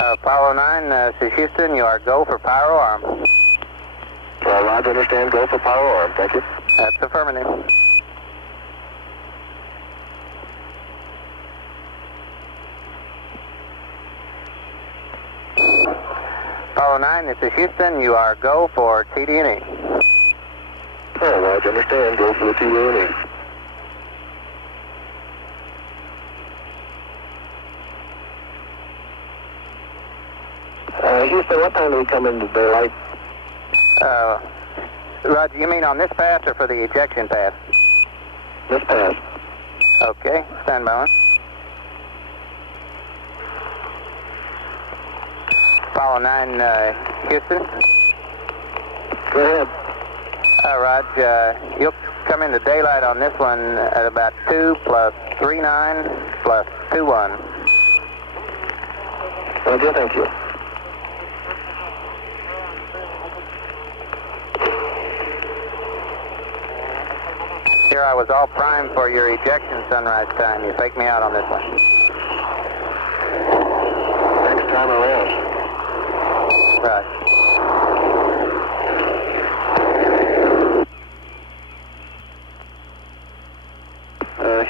Apollo 9, this is Houston. You are go for power arm. Roger, understand. Go for power arm. Thank you. That's affirmative. Apollo 9, this is Houston. You are go for TD&E. Roger, understand. Go for the TD&E. Houston, what time do we come into daylight? Roger, you mean on this pass or for the ejection pass? This pass. Okay, stand by. Apollo 9, Houston. Go ahead. Raj, you'll come into daylight on this one at about 2 plus 39 plus 21. Roger, thank you. Here I was all primed for your ejection sunrise time. You faked me out on this one. Next time around. Right.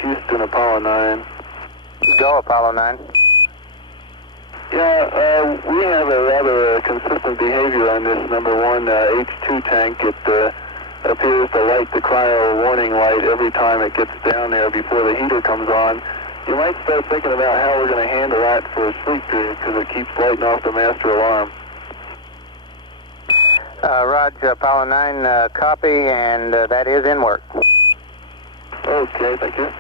Houston, Apollo 9. Go, Apollo 9. Yeah, we have a rather consistent behavior on this number one H2 tank. It appears to light the cryo warning light every time it gets down there before the heater comes on. You might start thinking about how we're going to handle that for a sleep period because it keeps lighting off the master alarm. Roger, Apollo 9, copy, and that is in work. Okay, thank you.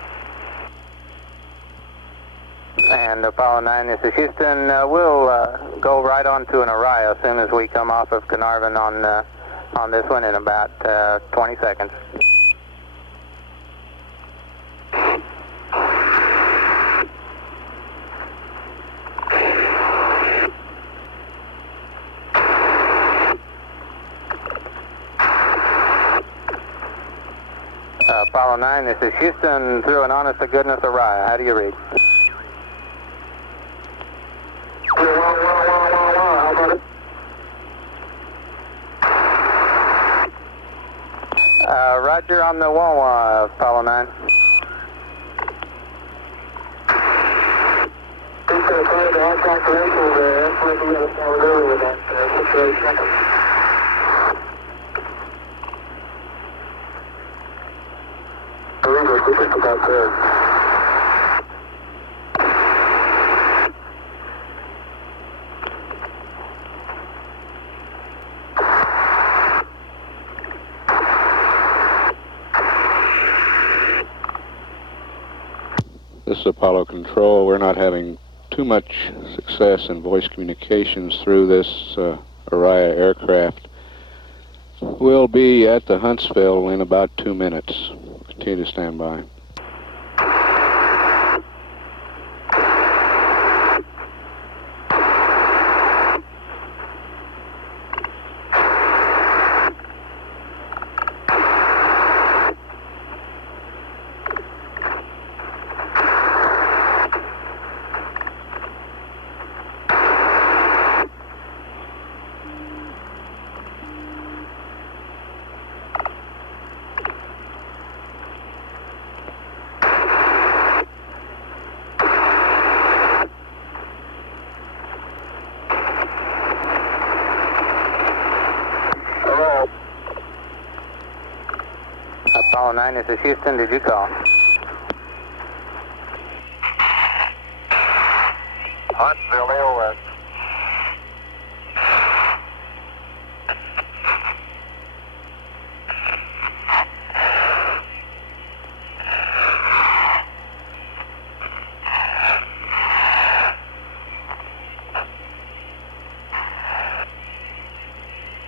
And Apollo 9, this is Houston. We'll go right on to an Orion as soon as we come off of Carnarvon on this one in about 20 seconds. Apollo 9, this is Houston through an honest-to-goodness Orion. How do you read? How about it? Roger on the wah-wah, Apollo 9. He's going to try to on calculations there. That's what we got to start early with that situation. I think we're just about there. This is Apollo Control. We're not having too much success in voice communications through this Orion aircraft. We'll be at the Huntsville in about 2 minutes. Continue to stand by. Apollo 9, this is Houston. Did you call? Huntsville, AOS.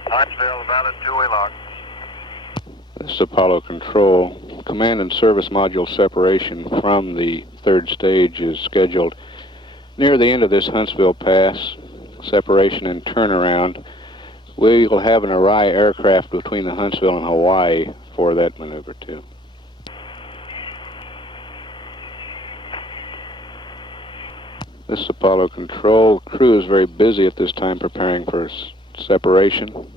Huntsville, valid two-way lock. This is Apollo Control. Command and service module separation from the third stage is scheduled near the end of this Huntsville pass. Separation and turnaround. We will have an Orion aircraft between the Huntsville and Hawaii for that maneuver too. This is Apollo Control. Crew is very busy at this time preparing for separation.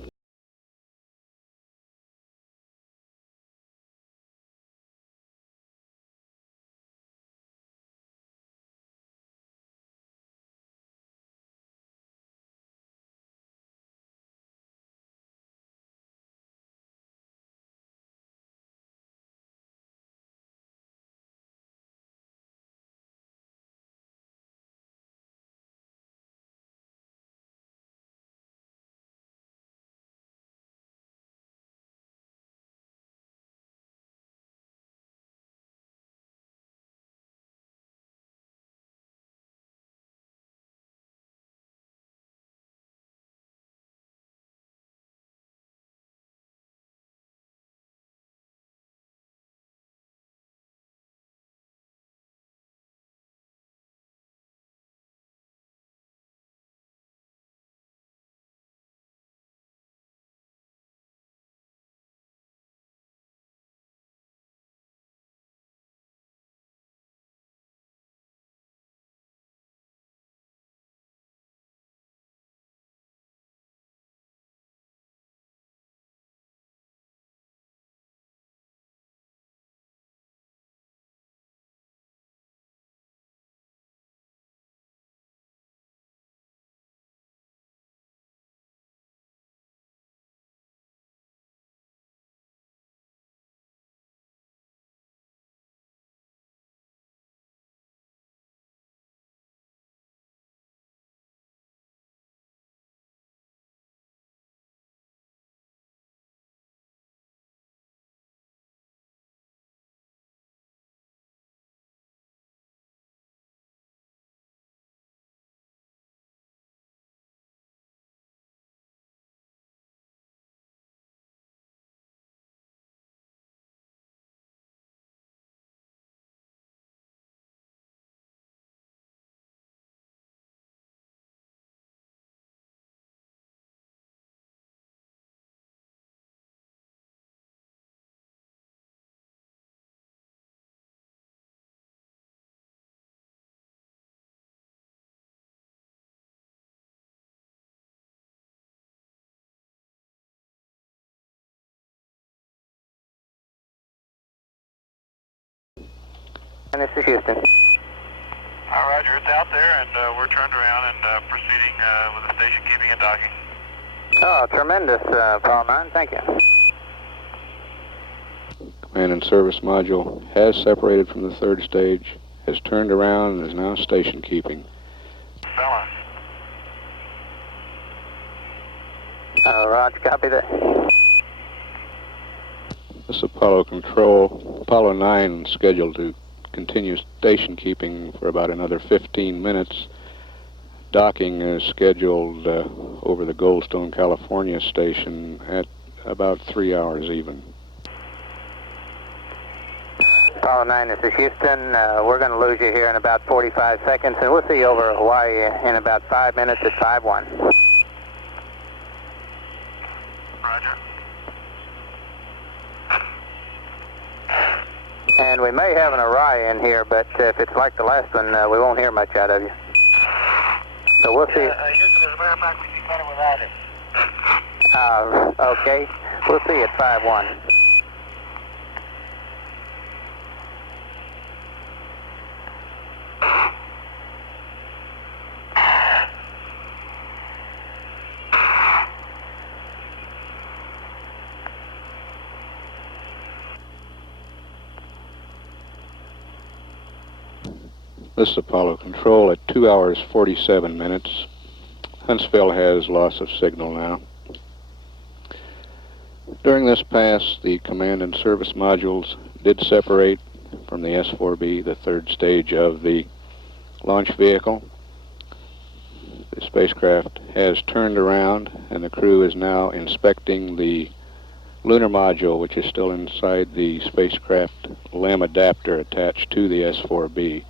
And this is Houston. Roger, it's out there, and we're turned around and proceeding with the station keeping and docking. Oh, tremendous, Apollo 9. Thank you. Command and Service Module has separated from the third stage, has turned around, and is now station keeping. Bella. Roger, copy that. This is Apollo Control. Apollo 9 scheduled to continue station keeping for about another 15 minutes. Docking is scheduled over the Goldstone, California station at about 3 hours even. Apollo 9, this is Houston. We're going to lose you here in about 45 seconds, and we'll see you over Hawaii in about 5 minutes at 5-1. Roger. And we may have an array in here, but if it's like the last one, we won't hear much out of you. So we'll see. Houston, as a matter of fact, we'd be better without it. Okay. We'll see you at 5-1. This is Apollo Control at 2 hours 47 minutes. Huntsville has loss of signal now. During this pass, the command and service modules did separate from the S-IVB, the third stage of the launch vehicle. The spacecraft has turned around, and the crew is now inspecting the lunar module, which is still inside the spacecraft LEM adapter attached to the S-IVB.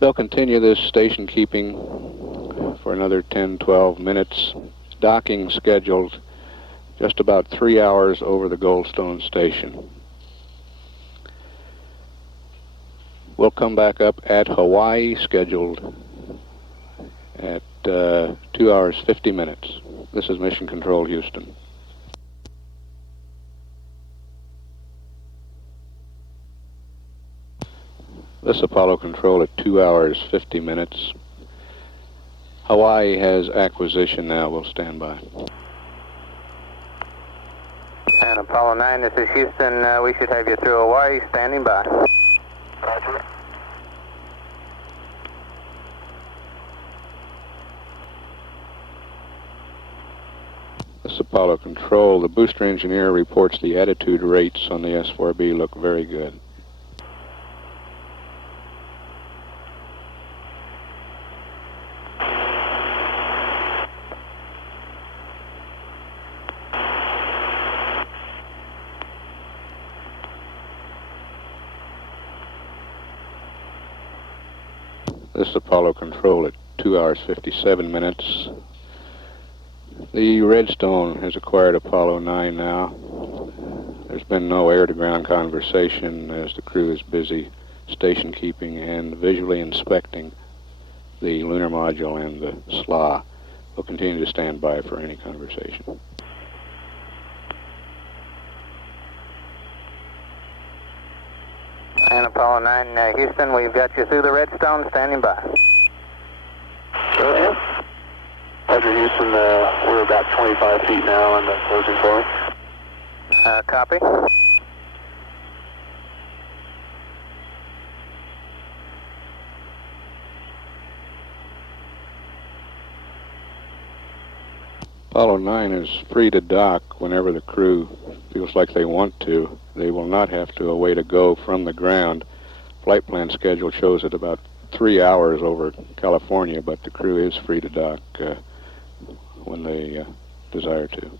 They'll continue this station keeping for another 10-12 minutes. Docking scheduled just about 3 hours over the Goldstone station. We'll come back up at Hawaii, scheduled at 2 hours 50 minutes. This is Mission Control, Houston. This Apollo Control at 2 hours 50 minutes. Hawaii has acquisition now. We'll stand by. And Apollo 9, this is Houston. We should have you through Hawaii. Standing by. Roger. This Apollo Control, the booster engineer reports the attitude rates on the S-IVB look very good. This Apollo Control at 2 hours 57 minutes. The Redstone has acquired Apollo 9 now. There's been no air-to-ground conversation as the crew is busy station keeping and visually inspecting the lunar module and the SLA. We'll continue to stand by for any conversation. And Apollo 9, Houston, we've got you through the Redstone. Standing by. Go ahead. Roger, Houston, we're about 25 feet now on the closing floor. Copy. Apollo 9 is free to dock whenever the crew feels like they want to. They will not have to await a go from the ground. Flight plan schedule shows it about 3 hours over California, but the crew is free to dock when they desire to.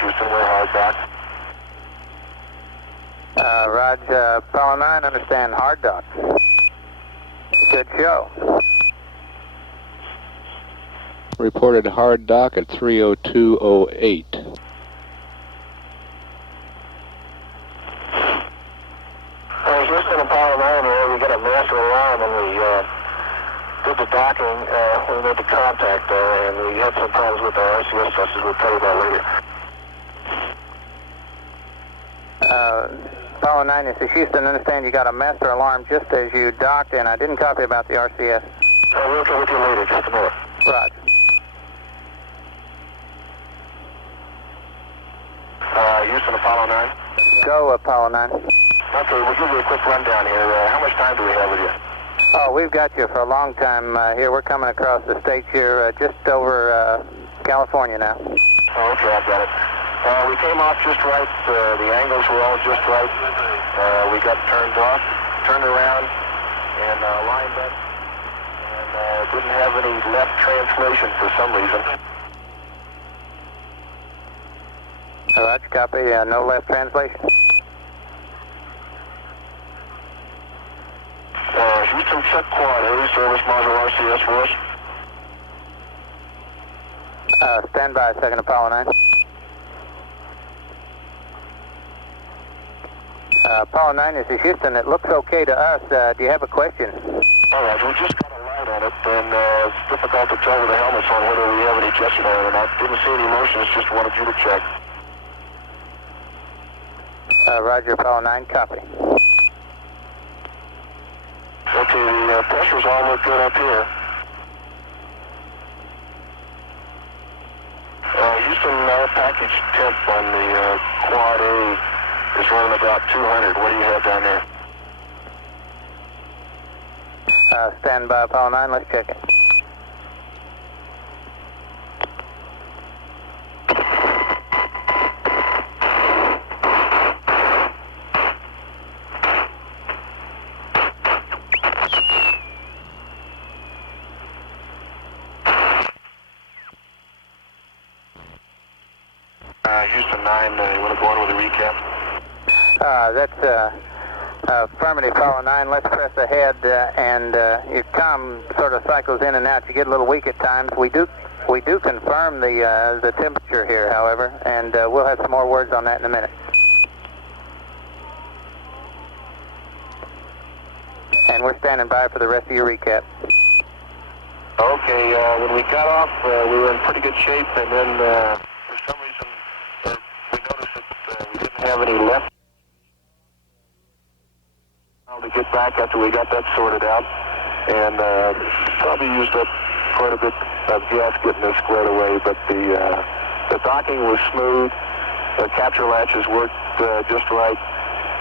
Houston, we're hard dock. Roger, Apollo 9, understand hard dock. Good show. Reported hard dock at 3:02:08. Houston, Apollo 9 here, we got a master alarm when we did the docking, we made the contact there, and we had some problems with our RCS buses. We'll tell you about later. Apollo 9, this is Houston. Understand you got a master alarm just as you docked, and I didn't copy about the RCS. We'll get with you later, just a minute. Roger. Houston, Apollo 9. Go, Apollo 9. Okay, we'll give you a quick rundown here. How much time do we have with you? Oh, we've got you for a long time here. We're coming across the state here just over California now. Oh, okay, I've got it. We came off just right. The angles were all just right. We got turned off, turned around, and lined up, and didn't have any left translation for some reason. Roger, copy. No left translation. Houston, check quad A, service module RCS for us. Stand by a second, Apollo 9. Apollo 9, this is Houston. It looks okay to us. Do you have a question? All right, we just got a light on it, and it's difficult to tell with the helmets on whether we have any ejection on it or not. Didn't see any motions, just wanted you to check. Roger, Apollo 9, copy. Okay, the pressures all look good up here. Houston, our package temp on the quad A is running about 200. What do you have down there? Stand by, Apollo 9, let's check it. Houston 9, you want to go on with a recap? That's affirmative, Apollo 9. Let's press ahead, and your comm sort of cycles in and out. You get a little weak at times. We do confirm the temperature here, however, and we'll have some more words on that in a minute. And we're standing by for the rest of your recap. Okay, when we got off, we were in pretty good shape, and then for some reason we noticed that we didn't have any left to get back after we got that sorted out, and probably used up quite a bit of gas getting this squared away, but the docking was smooth, the capture latches worked just right,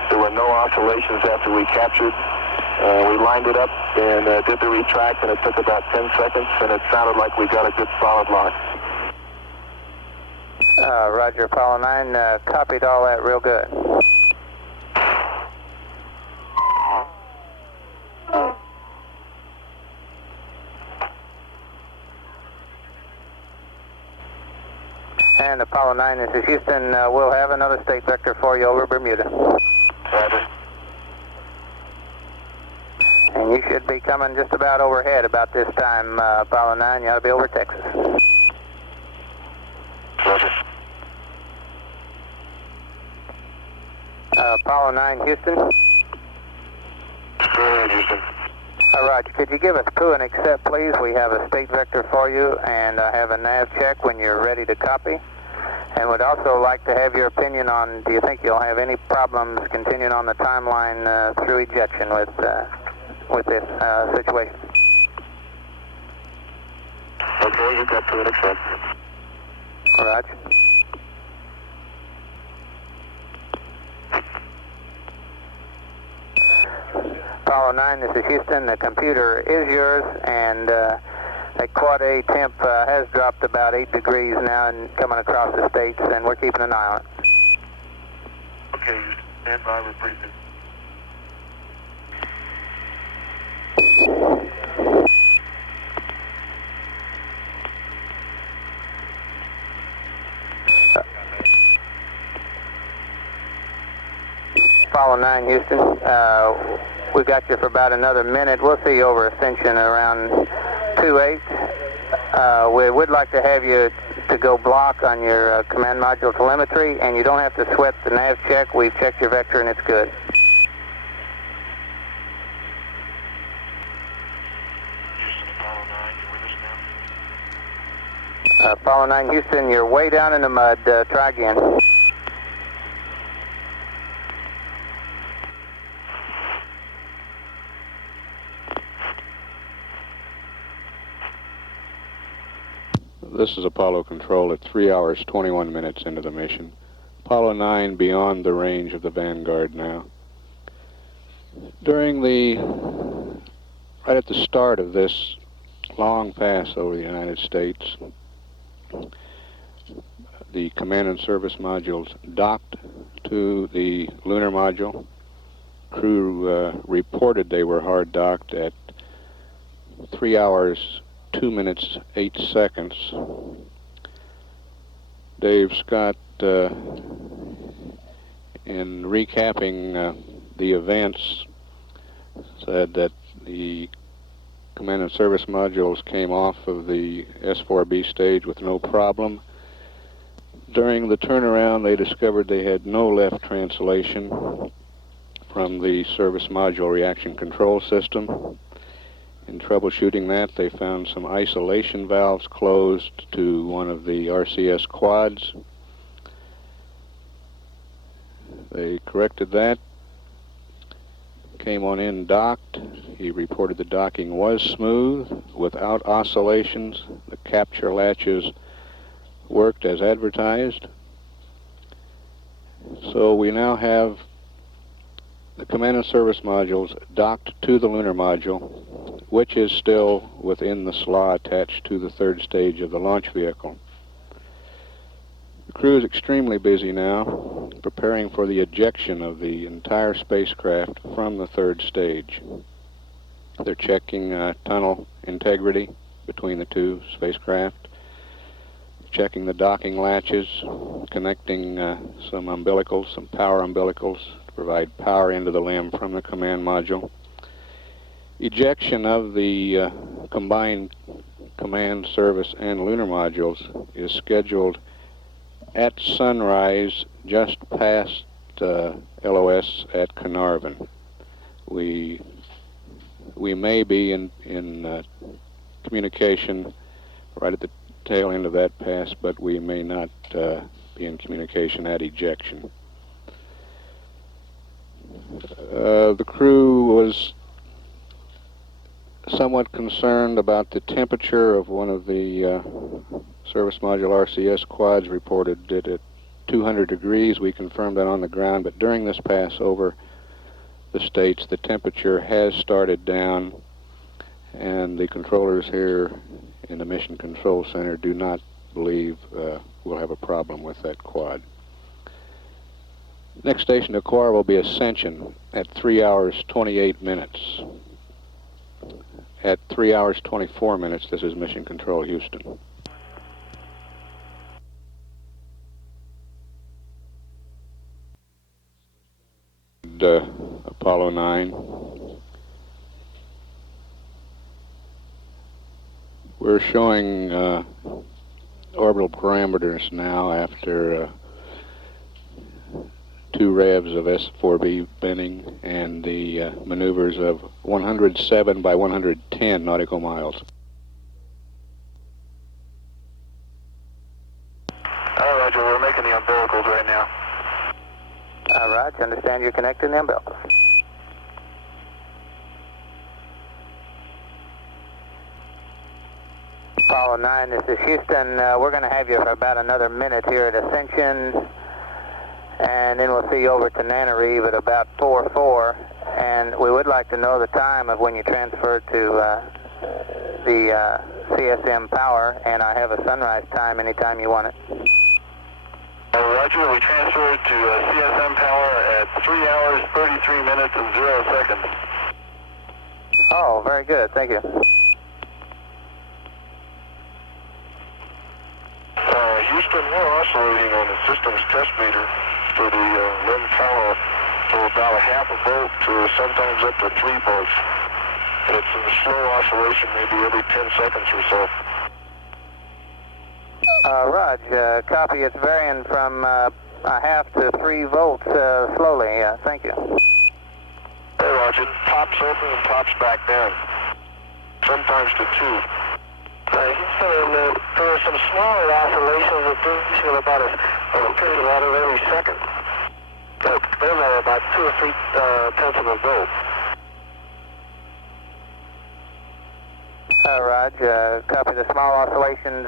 there were no oscillations after we captured. We lined it up and did the retract, and it took about 10 seconds, and it sounded like we got a good solid lock. Roger, Apollo 9, copied all that real good. And Apollo 9, this is Houston. We'll have another state vector for you over Bermuda. Roger. And you should be coming just about overhead about this time, Apollo 9. You ought to be over Texas. Roger. Apollo 9, Houston. Go ahead, Houston. Roger, could you give us to and accept, please? We have a state vector for you, and I have a nav check when you're ready to copy. And would also like to have your opinion on, do you think you'll have any problems continuing on the timeline through ejection with this situation? Okay, you got to and accept. Roger. Apollo 9, this is Houston. The computer is yours, and that quad A temp has dropped about 8 degrees now and coming across the states, and we're keeping an eye on it. Okay, Houston, stand by, we're pretty good. Apollo 9, Houston. We got you for about another minute. We'll see you over Ascension around 2-8. We would like to have you to go block on your command module telemetry, and you don't have to sweat the nav check. We've checked your vector and it's good. Houston, Apollo 9, you with us now? Apollo 9, Houston, you're way down in the mud. Try again. This is Apollo Control at 3 hours 21 minutes into the mission. Apollo 9 beyond the range of the Vanguard now. Right at the start of this long pass over the United States, the command and service modules docked to the lunar module. Crew reported they were hard docked at 3 hours 2 minutes 8 seconds. Dave Scott, in recapping the events, said that the command and service modules came off of the S-IVB stage with no problem. During the turnaround, they discovered they had no left translation from the service module reaction control system. In troubleshooting that, they found some isolation valves closed to one of the RCS quads. They corrected that, came on in, docked. He reported the docking was smooth, without oscillations. The capture latches worked as advertised. So we now have the command and service modules docked to the lunar module, which is still within the SLA attached to the third stage of the launch vehicle. The crew is extremely busy now, preparing for the ejection of the entire spacecraft from the third stage. They're checking tunnel integrity between the two spacecraft, checking the docking latches, connecting some umbilicals, some power umbilicals, to provide power into the limb from the command module. Ejection of the combined command, service, and lunar modules is scheduled at sunrise just past LOS at Carnarvon. We may be in communication right at the tail end of that pass, but we may not be in communication at ejection. The crew was somewhat concerned about the temperature of one of the service module RCS quads, reported it at 200 degrees. We confirmed that on the ground, but during this pass over the States, the temperature has started down, and the controllers here in the Mission Control Center do not believe we'll have a problem with that quad. Next station to acquire will be Ascension at 3 hours 28 minutes. At 3 hours 24 minutes, this is Mission Control Houston. Apollo 9. We're showing orbital parameters now after 2 revs of S-IVB bending and the maneuvers of 107 by 110 nautical miles. Roger, we're making the umbilicals right now. Roger, understand you're connecting the umbilicals. Apollo 9, this is Houston. We're going to have you for about another minute here at Ascension, and then we'll see you over to Nanareve at about 4:04. And we would like to know the time of when you transfer to the CSM power, and I have a sunrise time anytime you want it. Roger, we transferred to CSM power at 3 hours 33 minutes and 0 seconds. Oh, very good, thank you. Houston, we're oscillating on the systems test meter for the limb power for about a half a volt to sometimes up to 3 volts. And it's in a slow oscillation, maybe every 10 seconds or so. Raj, copy. It's varying from a half to 3 volts slowly. Thank you. Hey, Raj, it pops open and pops back down. Sometimes to 2. There are some smaller oscillations that do usually about a period of every second. But those are about 2 or 3 tenths of a volt. Raj, copy. The small oscillations,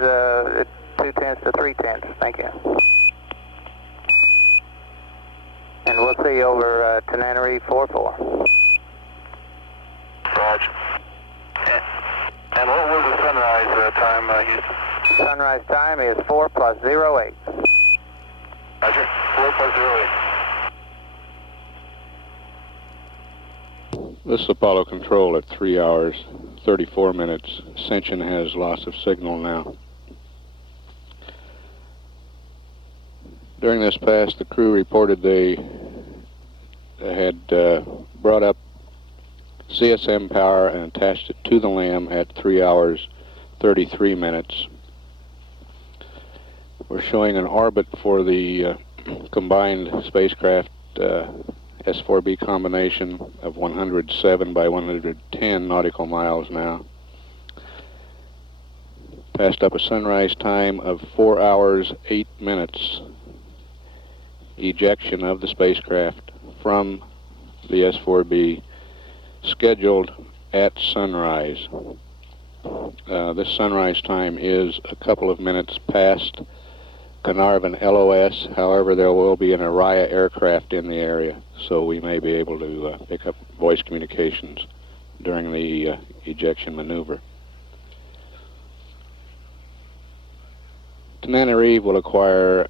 2 tenths to 3 tenths. Thank you. And we'll see you over Tenerife 44. Raj. And what was the sunrise time, Houston? Sunrise time is 4 plus 08. Roger. 4 plus 08. This is Apollo Control at 3 hours, 34 minutes. Ascension has loss of signal now. During this pass, the crew reported they had brought up CSM power and attached it to the LAM at 3 hours, 33 minutes. We're showing an orbit for the combined spacecraft S-4B combination of 107 by 110 nautical miles now. Passed up a sunrise time of 4 hours, 8 minutes. Ejection of the spacecraft from the S-4B scheduled at sunrise. This sunrise time is a couple of minutes past Carnarvon LOS. However, there will be an Araya aircraft in the area, so we may be able to pick up voice communications during the ejection maneuver. Tenerife will acquire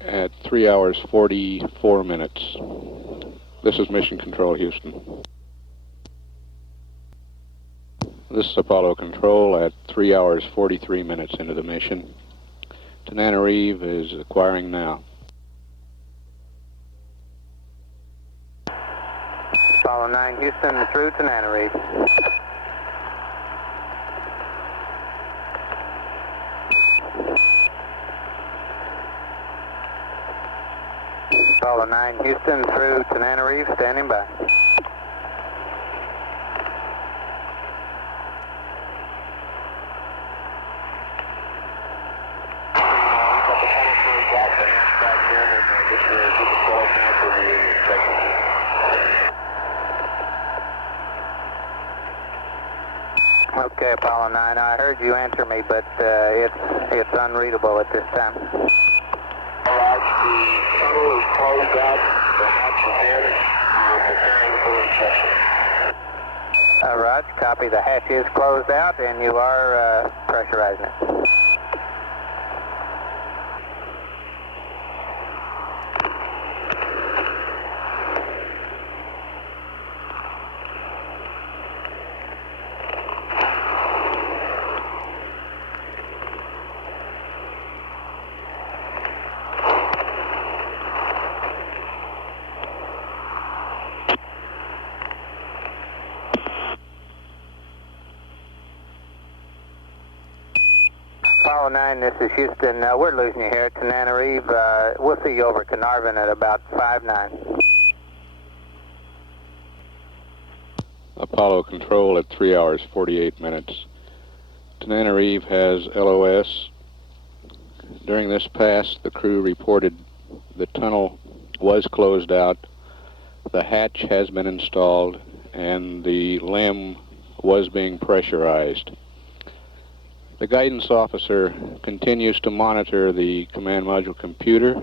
at 3 hours 44 minutes. This is Mission Control, Houston. This is Apollo Control at 3 hours 43 minutes into the mission. Tenerife is acquiring now. Apollo 9 Houston through Tenerife. Apollo 9 Houston through Tenerife, standing by. Okay, Apollo 9, I heard you answer me, but it's unreadable at this time. Alright, the tunnel is closed out, the hatch is in, we're preparing for injection. Raj, copy. The hatch is closed out and you are pressurizing it. Apollo 9, this is Houston. We're losing you here at Tenerife. We'll see you over Carnarvon at about 5-9. Apollo Control at 3 hours 48 minutes. Tenerife has LOS. During this pass, the crew reported the tunnel was closed out, the hatch has been installed, and the LEM was being pressurized. The guidance officer continues to monitor the command module computer.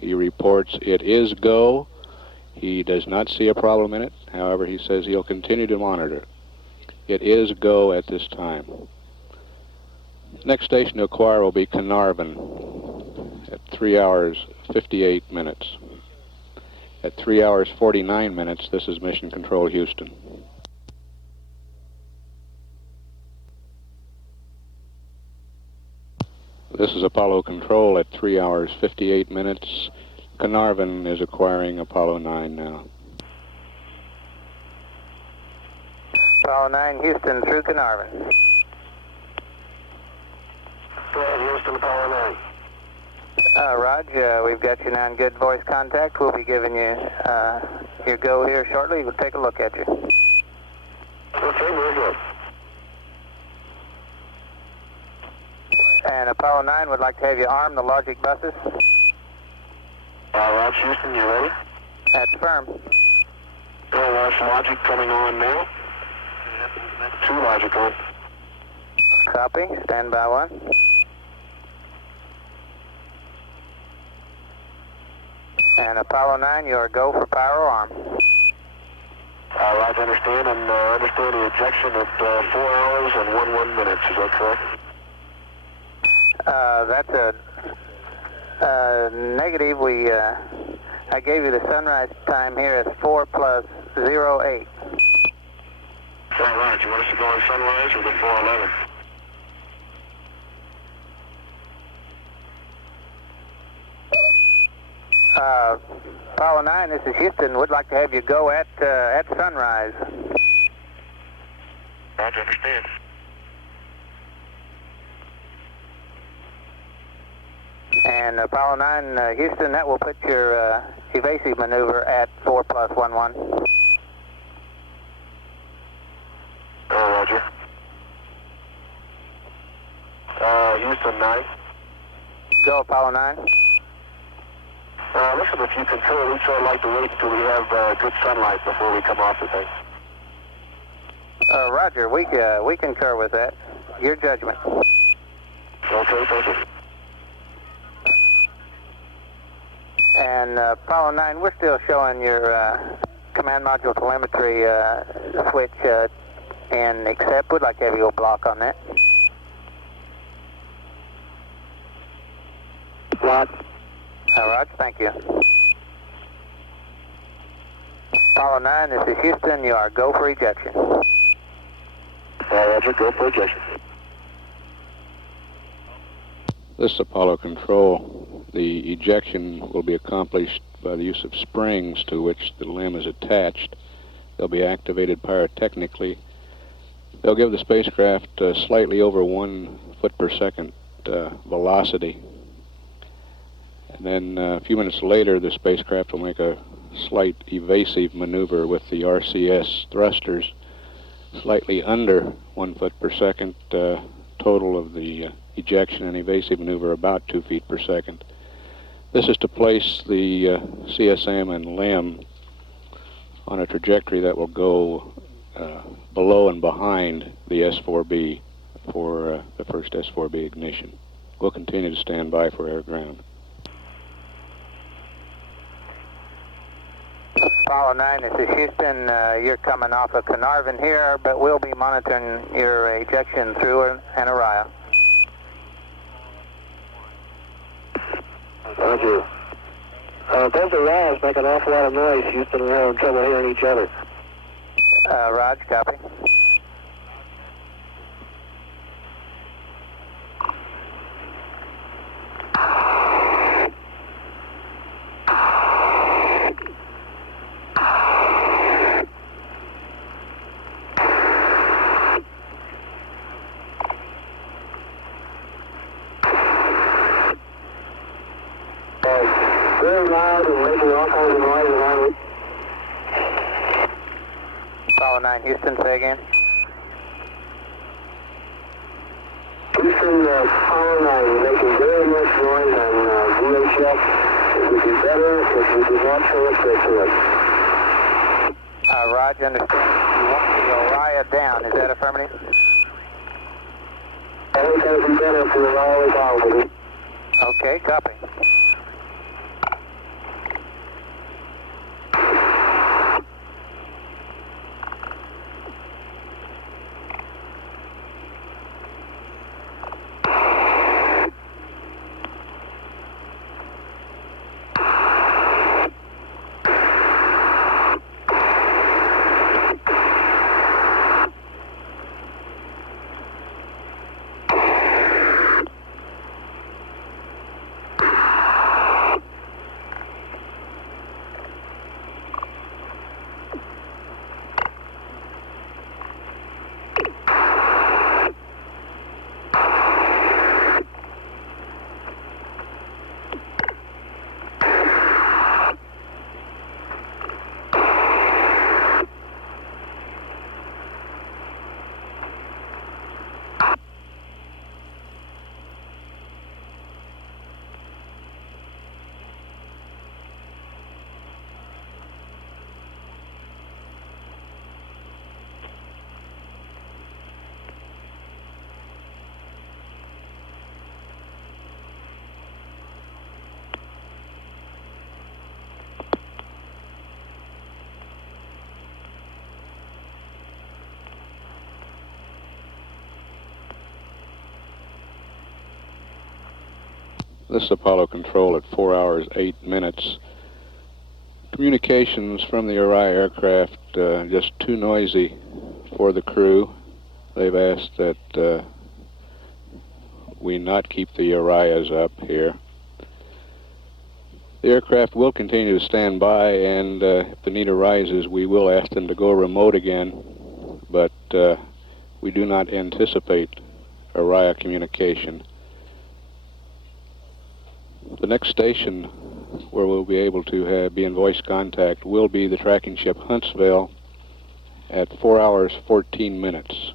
He reports it is go. He does not see a problem in it. However, he says he'll continue to monitor. It is go at this time. Next station to acquire will be Carnarvon at 3 hours 58 minutes. At 3 hours 49 minutes, this is Mission Control Houston. This is Apollo Control at 3 hours 58 minutes. Carnarvon is acquiring Apollo 9 now. Apollo 9, Houston through Carnarvon. Go ahead, Houston, Apollo 9. Rog, we've got you now in good voice contact. We'll be giving you your go here shortly. We'll take a look at you. Okay, very good. And Apollo 9 would like to have you arm the logic buses. Rog, Houston, you ready? That's firm. Logic coming on now. 2 logic on. Copy. Stand by 1. And Apollo 9, you are go for power arm. Roger, understand. And understand the ejection at 4 hours and 11 minutes. Is that correct? That's a negative. I gave you the sunrise time here as 4 plus 08. All right. You want us to go on sunrise or the 411? Apollo 9, this is Houston. Would like to have you go at sunrise. Roger, understand. And Apollo 9, Houston, that will put your evasive maneuver at 4 plus 11. Roger. Houston 9. Go, Apollo 9. Listen, if you concur, we'd sort of like to wait until we have good sunlight before we come off the thing. Roger, we concur with that. Your judgment. Okay, thank you. And Apollo 9, we're still showing your command module telemetry switch in accept. We'd like to have you go block on that. Block. Roger, thank you. Apollo 9, this is Houston. You are go for ejection. Roger, go for ejection. This is Apollo Control. The ejection will be accomplished by the use of springs to which the limb is attached. They'll be activated pyrotechnically. They'll give the spacecraft slightly over 1 foot per second velocity. And then a few minutes later, the spacecraft will make a slight evasive maneuver with the RCS thrusters, slightly under 1 foot per second. Total of the ejection and evasive maneuver about 2 feet per second. This is to place the CSM and limb on a trajectory that will go below and behind the S-4B for the first S-4B ignition. We'll continue to stand by for air ground. Apollo 9, this is Houston. You're coming off of Carnarvon here, but we'll be monitoring your ejection through Anaraya. Roger. Both the rods make an awful lot of noise, Houston. We're having trouble hearing each other. Raj, copy. Very loud and making all kinds of noise around it. Apollo 9, Houston, say again. Houston, Apollo 9, making very much noise on VHF. It would be better if we did not show it to us. Raj, understand you want the Orion down. Is that affirmative? I think it would be better if we were always on with it. Okay, copy. This is Apollo Control at 4 hours 8 minutes. Communications from the Uriah aircraft just too noisy for the crew. They've asked that we not keep the Uriahs up here. The aircraft will continue to stand by, and if the need arises, we will ask them to go remote again, but we do not anticipate Uriah communication. The next station where we'll be able to be in voice contact will be the tracking ship Huntsville at 4 hours 14 minutes.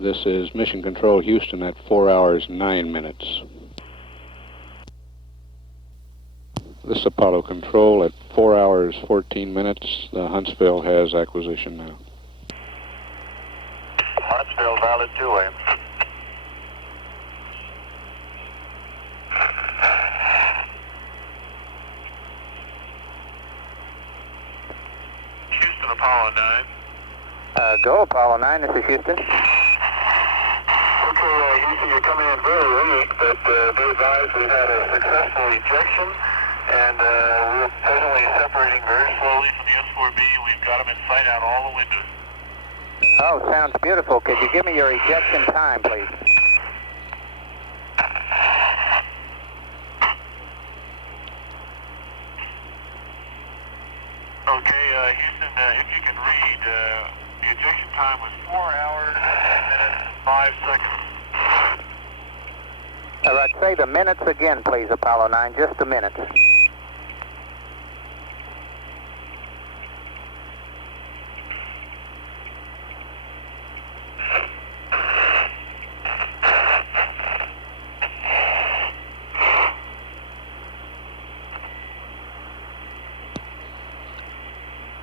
This is Mission Control Houston at 4 hours 9 minutes. This is Apollo Control at 4 hours 14 minutes. The Huntsville has acquisition now. Huntsville, valid two-way. Houston, Apollo 9. Go, Apollo 9, this is Houston. Okay, Houston, you're coming in very late, but be advised we've had a successful ejection, and we're presently separating very slowly from the S-IVB. We've got them in sight out all the windows. Oh, sounds beautiful. Could you give me your ejection time, please? Okay, Houston, if you can read, the ejection time was 4 hours, 10 minutes, and 5 seconds. All right, say the minutes again, please, Apollo 9, just the minutes.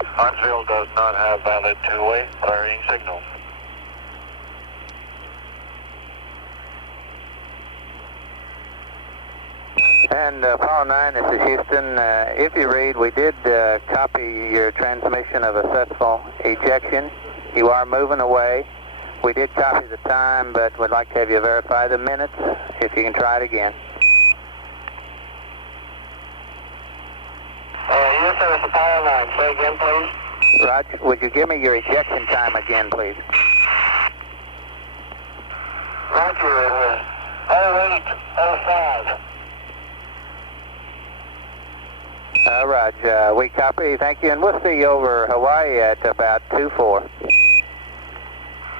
Huntsville does not have valid two-way firing signal. And Apollo 9, this is Houston. If you read, we did copy your transmission of a successful ejection. You are moving away. We did copy the time, but we'd like to have you verify the minutes, if you can try it again. Houston, it's Apollo 9. Say again, please. Roger, would you give me your ejection time again, please? Roger, 0805. All right, we copy, thank you, and we'll see you over Hawaii at about 2-4.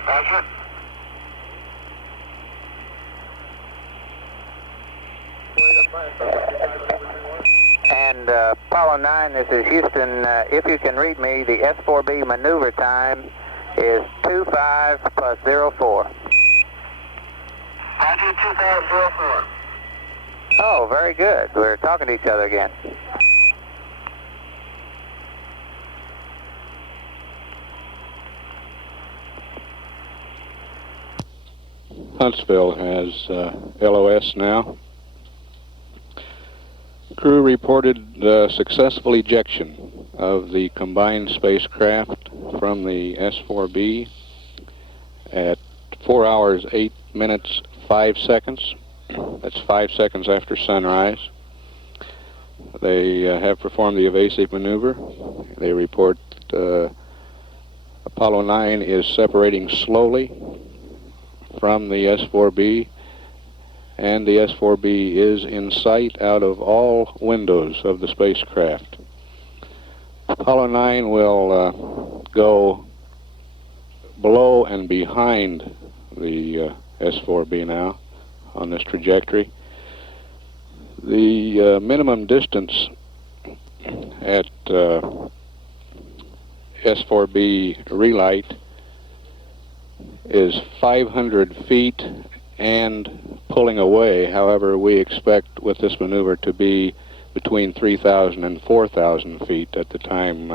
Roger. And Apollo 9, this is Houston. If you can read me, the S-IVB maneuver time is 25 plus 04. Roger, 2504. Oh, very good. We're talking to each other again. Huntsville has LOS now. Crew reported successful ejection of the combined spacecraft from the S-IVB at 4 hours 8 minutes 5 seconds. That's 5 seconds after sunrise. They have performed the evasive maneuver. They report Apollo 9 is separating slowly from the S-IVB, and the S-IVB is in sight out of all windows of the spacecraft. Apollo 9 will go below and behind the S-IVB now on this trajectory. The minimum distance at S-IVB relight is 500 feet and pulling away. However, we expect with this maneuver to be between 3,000 and 4,000 feet at the time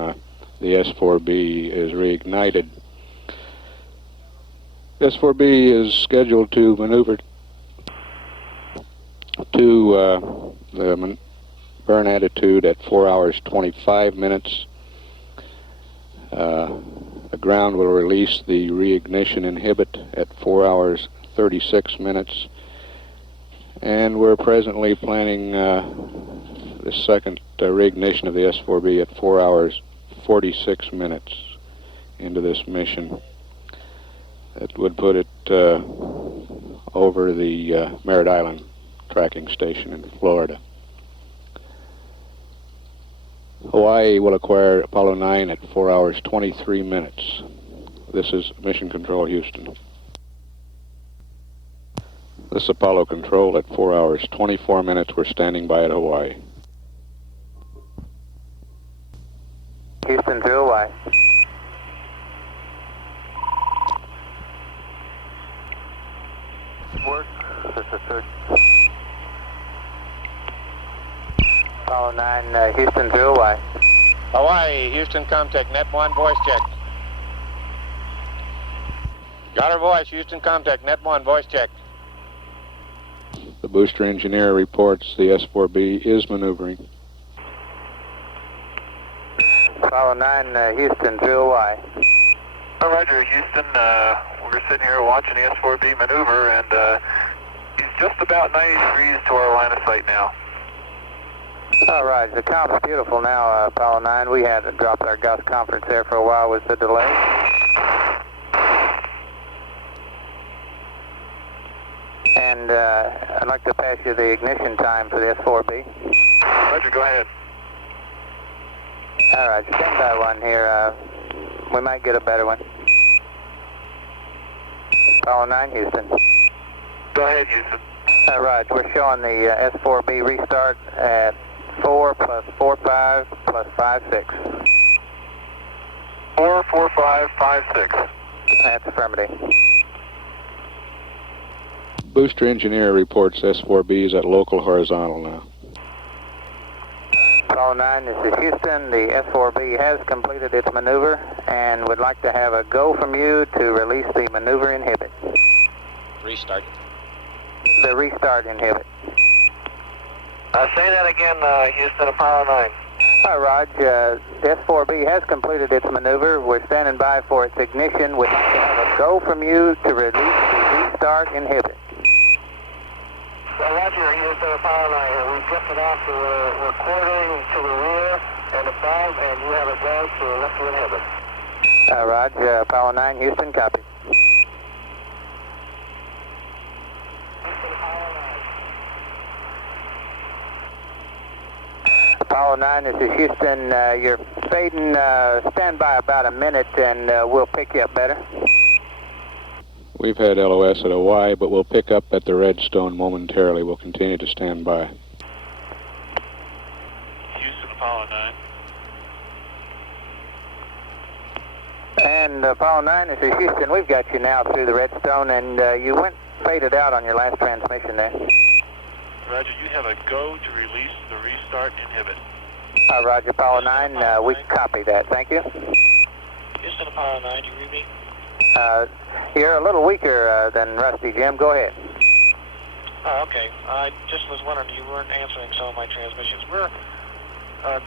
the S-IVB is reignited. S-IVB is scheduled to maneuver to the burn attitude at 4 hours 25 minutes. The ground will release the reignition inhibit at 4 hours 36 minutes, And we're presently planning the second reignition of the S-4B at 4 hours 46 minutes into this mission. That would put it over the Merritt Island tracking station in Florida. Hawaii will acquire Apollo 9 at 4 hours 23 minutes. This is Mission Control, Houston. This is Apollo Control at 4 hours 24 minutes. We're standing by at Hawaii. Houston through Hawaii. Work. This is third. Apollo 9, Houston through Hawaii. Hawaii, Houston, contact, net 1, voice check. Got her voice, Houston, contact, net 1, voice check. The booster engineer reports the S-4B is maneuvering. Apollo 9, Houston through Hawaii. Roger, Houston. We're sitting here watching the S-4B maneuver, and he's just about 90 degrees to our line of sight now. All right, the comp's beautiful now, Apollo 9. We had to drop our Gauss conference there for a while with the delay. And I'd like to pass you the ignition time for the S-4B. Roger, go ahead. All right, stand by one here. We might get a better one. Apollo 9, Houston. Go ahead, Houston. All right, we're showing the S-4B restart at 4 plus 4.5 plus 5.6. 4, 4, 5, 5, 6. That's affirmative. Booster engineer reports S-4B is at local horizontal now. Apollo 9, this is Houston. The S-4B has completed its maneuver and would like to have a go from you to release the maneuver inhibit. Restart. The restart inhibit. Say that again, Houston, Apollo 9. Hi, Raj. The S-4B has completed its maneuver. We're standing by for its ignition. We'd like to have a go from you to release the restart inhibit. Well, Roger, Houston, Apollo 9. We've drifted off, so we're quartering to the rear and above, and you have a go to lift the inhibit. Raj, Apollo 9, Houston, copy. Apollo 9, this is Houston. You're fading. Stand by about a minute, and we'll pick you up better. We've had LOS at Hawaii, but we'll pick up at the Redstone momentarily. We'll continue to stand by. Houston, Apollo 9. And Apollo 9, this is Houston. We've got you now through the Redstone, and you went faded out on your last transmission there. Roger, you have a go to release the restart inhibit. Roger, Apollo 9, we copy that. Thank you. Houston, Apollo 9, do you read me? You're a little weaker than Rusty, Jim. Go ahead. Oh, okay. I just was wondering, you weren't answering some of my transmissions. We're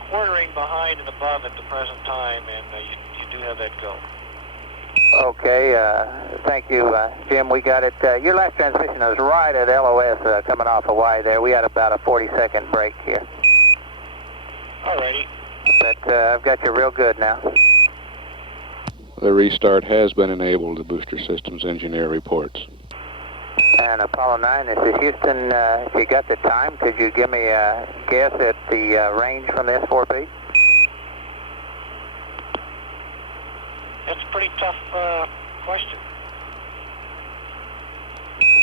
quartering behind and above at the present time, and you do have that go. Okay, thank you, Jim. We got it. Your last transmission was right at LOS coming off Hawaii there. We had about a 40-second break here. Alrighty. But I've got you real good now. The restart has been enabled, the booster systems engineer reports. And Apollo 9, this is Houston. If you got the time, could you give me a guess at the range from the S-4B? That's a pretty tough question.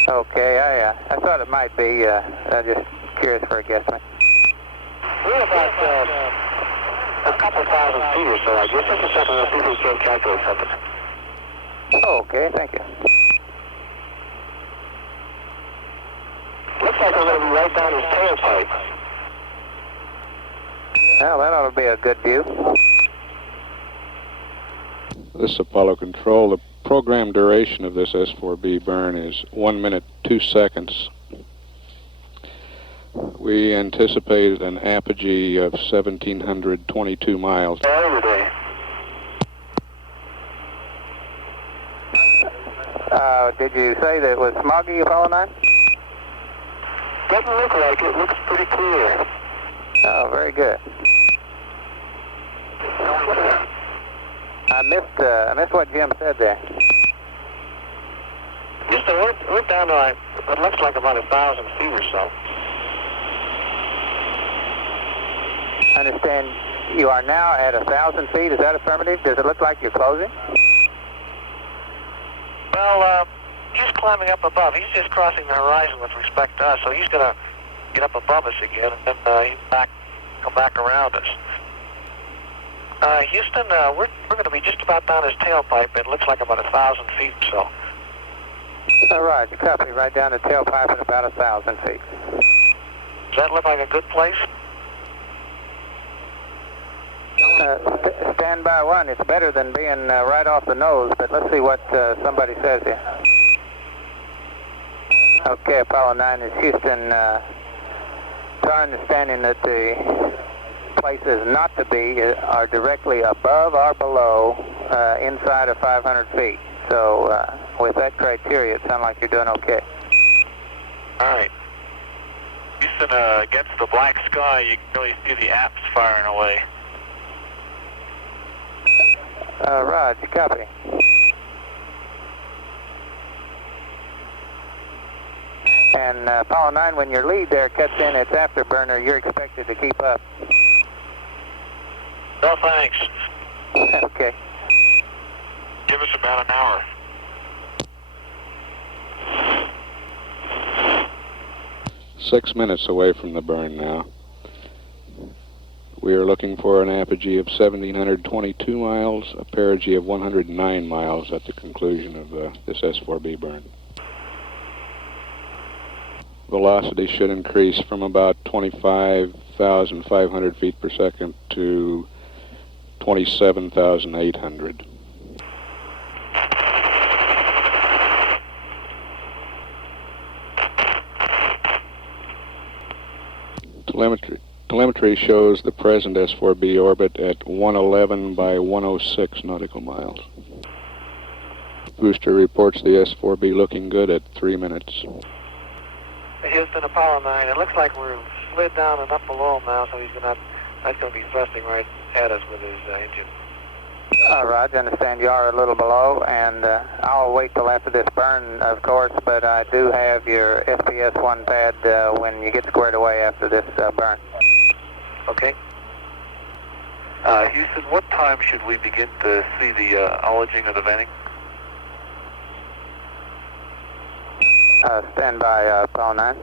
Okay, I thought it might be. I'm just curious for a guesstimate. We're about a couple thousand feet or so, I guess. Just a second, I'll see if we can calculate something. Okay, thank you. Looks like we're going to be right down his tailpipe. Well, that ought to be a good view. This is Apollo Control. The program duration of this S-4B burn is 1 minute, 2 seconds. We anticipate an apogee of 1,722 miles. Did you say that it was smoggy, Apollo 9? Doesn't look like it. Looks pretty clear. Oh, very good. I missed what Jim said there. Houston, we're down to it looks like about 1,000 feet or so. I understand you are now at 1,000 feet. Is that affirmative? Does it look like you're closing? Well, he's climbing up above. He's just crossing the horizon with respect to us, so he's going to get up above us again, and then he'll come back around us. Houston, we're going to be just about down his tailpipe. It looks like about 1,000 feet or so. All right, copy. Right down the tailpipe at about 1,000 feet. Does that look like a good place? Stand by one. It's better than being right off the nose, but let's see what somebody says here. Okay, Apollo 9 is Houston. To our understanding that the places not to be are directly above or below inside of 500 feet. So with that criteria, it sounds like you're doing okay. All right. Houston, against the black sky, you can really see the apps firing away. Roger, copy. And Apollo 9, when your lead there cuts in its afterburner, you're expected to keep up. No, thanks. Okay. Give us about an hour. Six minutes away from the burn now. We are looking for an apogee of 1,722 miles, a perigee of 109 miles at the conclusion of this S-4B burn. Velocity should increase from about 25,500 feet per second to 27,800. Telemetry shows the present S-4B orbit at 111 by 106 nautical miles. Booster reports the S-4B looking good at 3 minutes. Houston, Apollo 9, it looks like we're slid down and up below him now, so that's going to be thrusting right at us with his engine. All right, I understand you are a little below, and I'll wait till after this burn, of course, but I do have your SPS-1 pad when you get squared away after this burn. Okay. Houston, what time should we begin to see the olaging of the venting? Stand by, Apollo 9.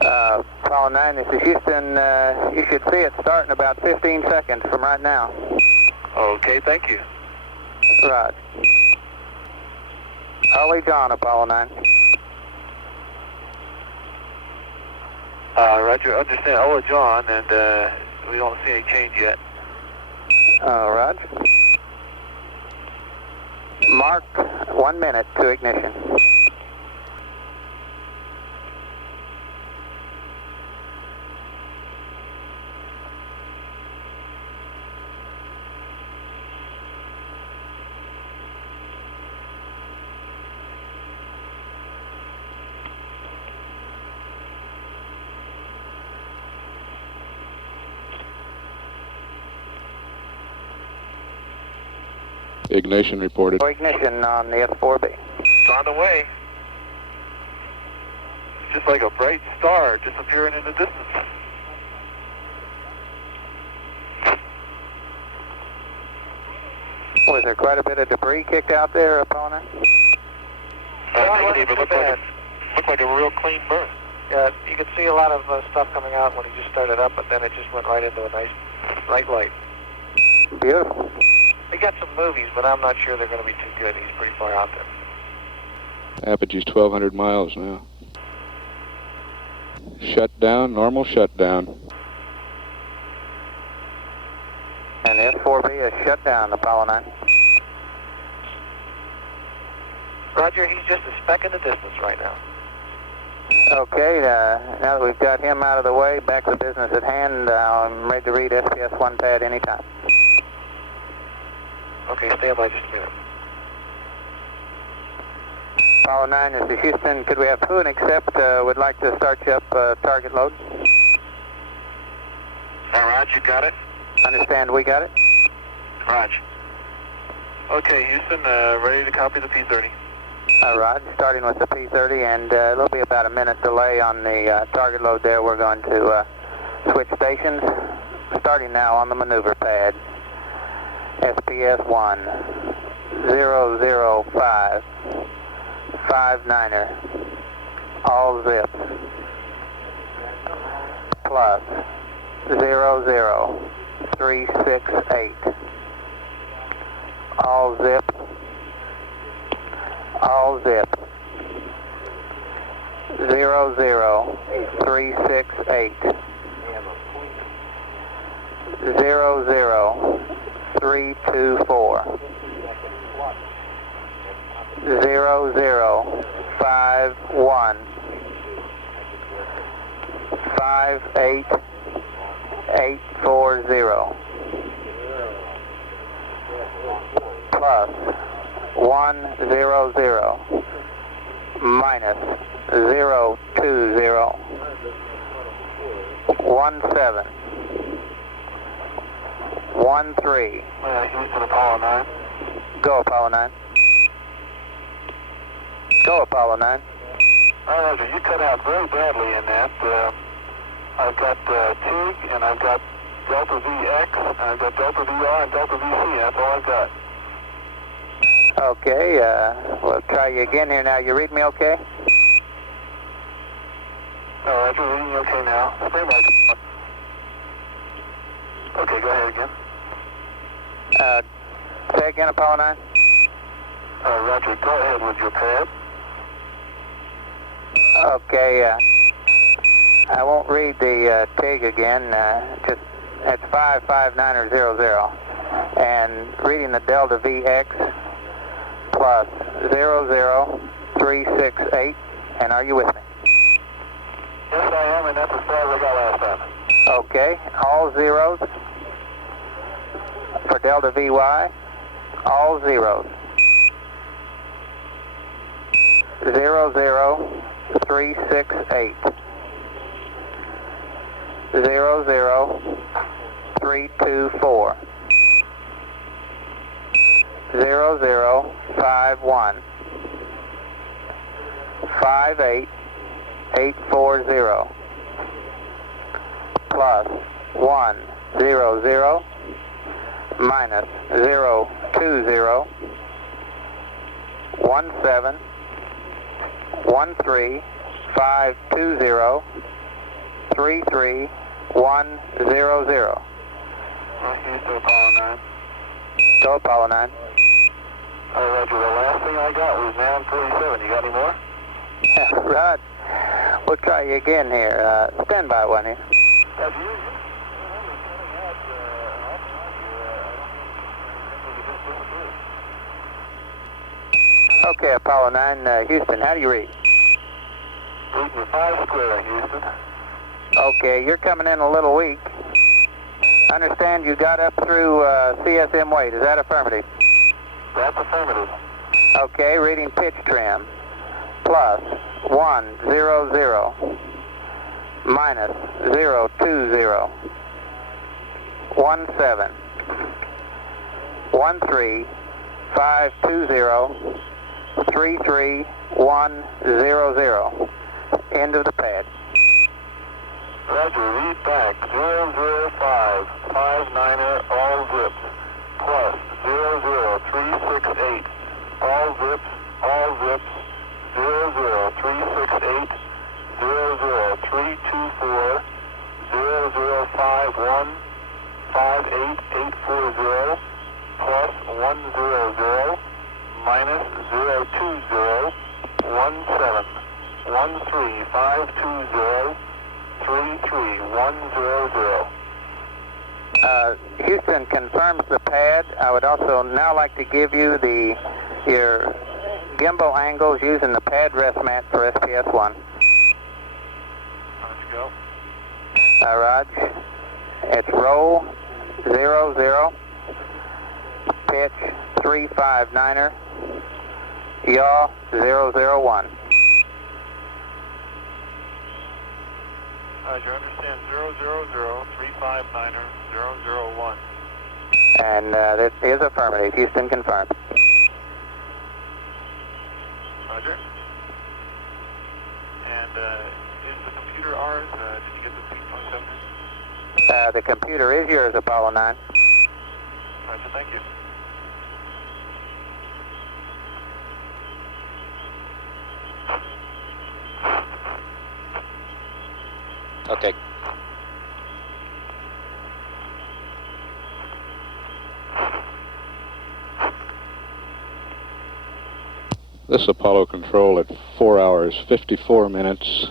Apollo 9, this is Houston. You should see it start in about 15 seconds from right now. Okay, thank you. Right. Early John, Apollo 9. Roger, understand. Ola John, and we don't see any change yet. Roger. Mark 1 minute to ignition. Ignition reported. Ignition on the S-4B. It's on the way. It's just like a bright star disappearing in the distance. Was there quite a bit of debris kicked out there, Apollo 9? Negative. It looked like a real clean burn. Yeah, you could see a lot of stuff coming out when he just started up, but then it just went right into a nice bright light. Beautiful. They got some movies, but I'm not sure they're going to be too good. He's pretty far out there. Apogee's 1,200 miles now. Shutdown, normal shutdown. And the S-4B is shut down, Apollo 9. Roger, he's just a speck in the distance right now. Okay, now that we've got him out of the way, back to the business at hand, I'm ready to read SPS-1 pad anytime. Okay, stand by just a minute. Apollo 9, this is Houston. Could we have who and accept? Would like to start you up target load. Roger, you got it? Understand we got it? Roger. Okay, Houston, ready to copy the P30. Roger, starting with the P30, and it'll be about a minute delay on the target load there. We're going to switch stations, starting now on the maneuver pad. SPS 1, 005, 59er, all zips, plus 00368, all zips, all zips, 00368, 00324, 0051, 58840, plus 100, minus 020, 17, 13. Houston, Apollo 9. Go Apollo 9. Go Apollo 9. Roger, you cut out very badly in that. I've got TIG, and I've got Delta VX, and I've got Delta VR and Delta VC. That's all I've got. Okay, we'll try you again here now. You read me okay? Roger, reading you okay now. Stay by. Okay, go ahead again. Say again, Apollo 9. Roger, go ahead with your pad. Okay, I won't read the TIG again. Just it's 55900, and reading the Delta VX plus 00368. And are you with me? Yes, I am, and that's as far as I got last time. Okay, all zeros for Delta VY. All zeros. 00368. 00324. 0051. 58840. Plus 100, minus 020, 17, 13, 520, 33100. Houston, Apollo 9. Go Apollo 9. Roger, the last thing I got was down 47. You got any more? Rod, we'll try you again here. Stand by one here. That's you. Okay, Apollo 9, Houston, how do you read? Reading 5 square, Houston. Okay, you're coming in a little weak. I understand you got up through CSM weight. Is that affirmative? That's affirmative. Okay, reading pitch trim. Plus 100, minus 020, 17, 13, 520, 33100. End of the pad. Roger, read back 005, 59er, all zips, plus 00368, all zips, 00368, 00324, 0051, 58840, plus 100, minus 020, 17, 13, 520, 33100. Houston confirms the pad. I would also now like to give you your gimbal angles using the pad rest mat for SPS 1. Let's go. Raj, it's roll 00, pitch 359er, yaw 001. Roger, understand 000-359er 001. And this is affirmative. Houston confirmed. Roger. And is the computer ours? Did you get the P27? The computer is yours, Apollo 9. Roger, thank you. Okay. This Apollo control at 4 hours 54 minutes.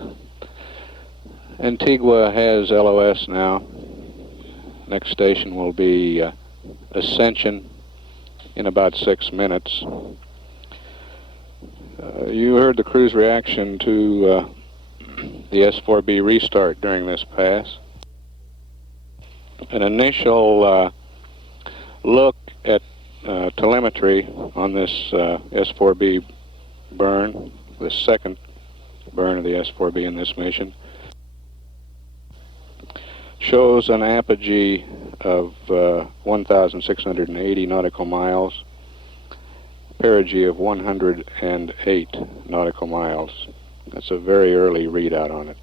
Antigua has LOS now. Next station will be Ascension in about 6 minutes. You heard the crew's reaction to the S-4B restart during this pass. An initial look at telemetry on this S-4B burn, the second burn of the S-4B in this mission, shows an apogee of 1,680 nautical miles, perigee of 108 nautical miles. That's a very early readout on it.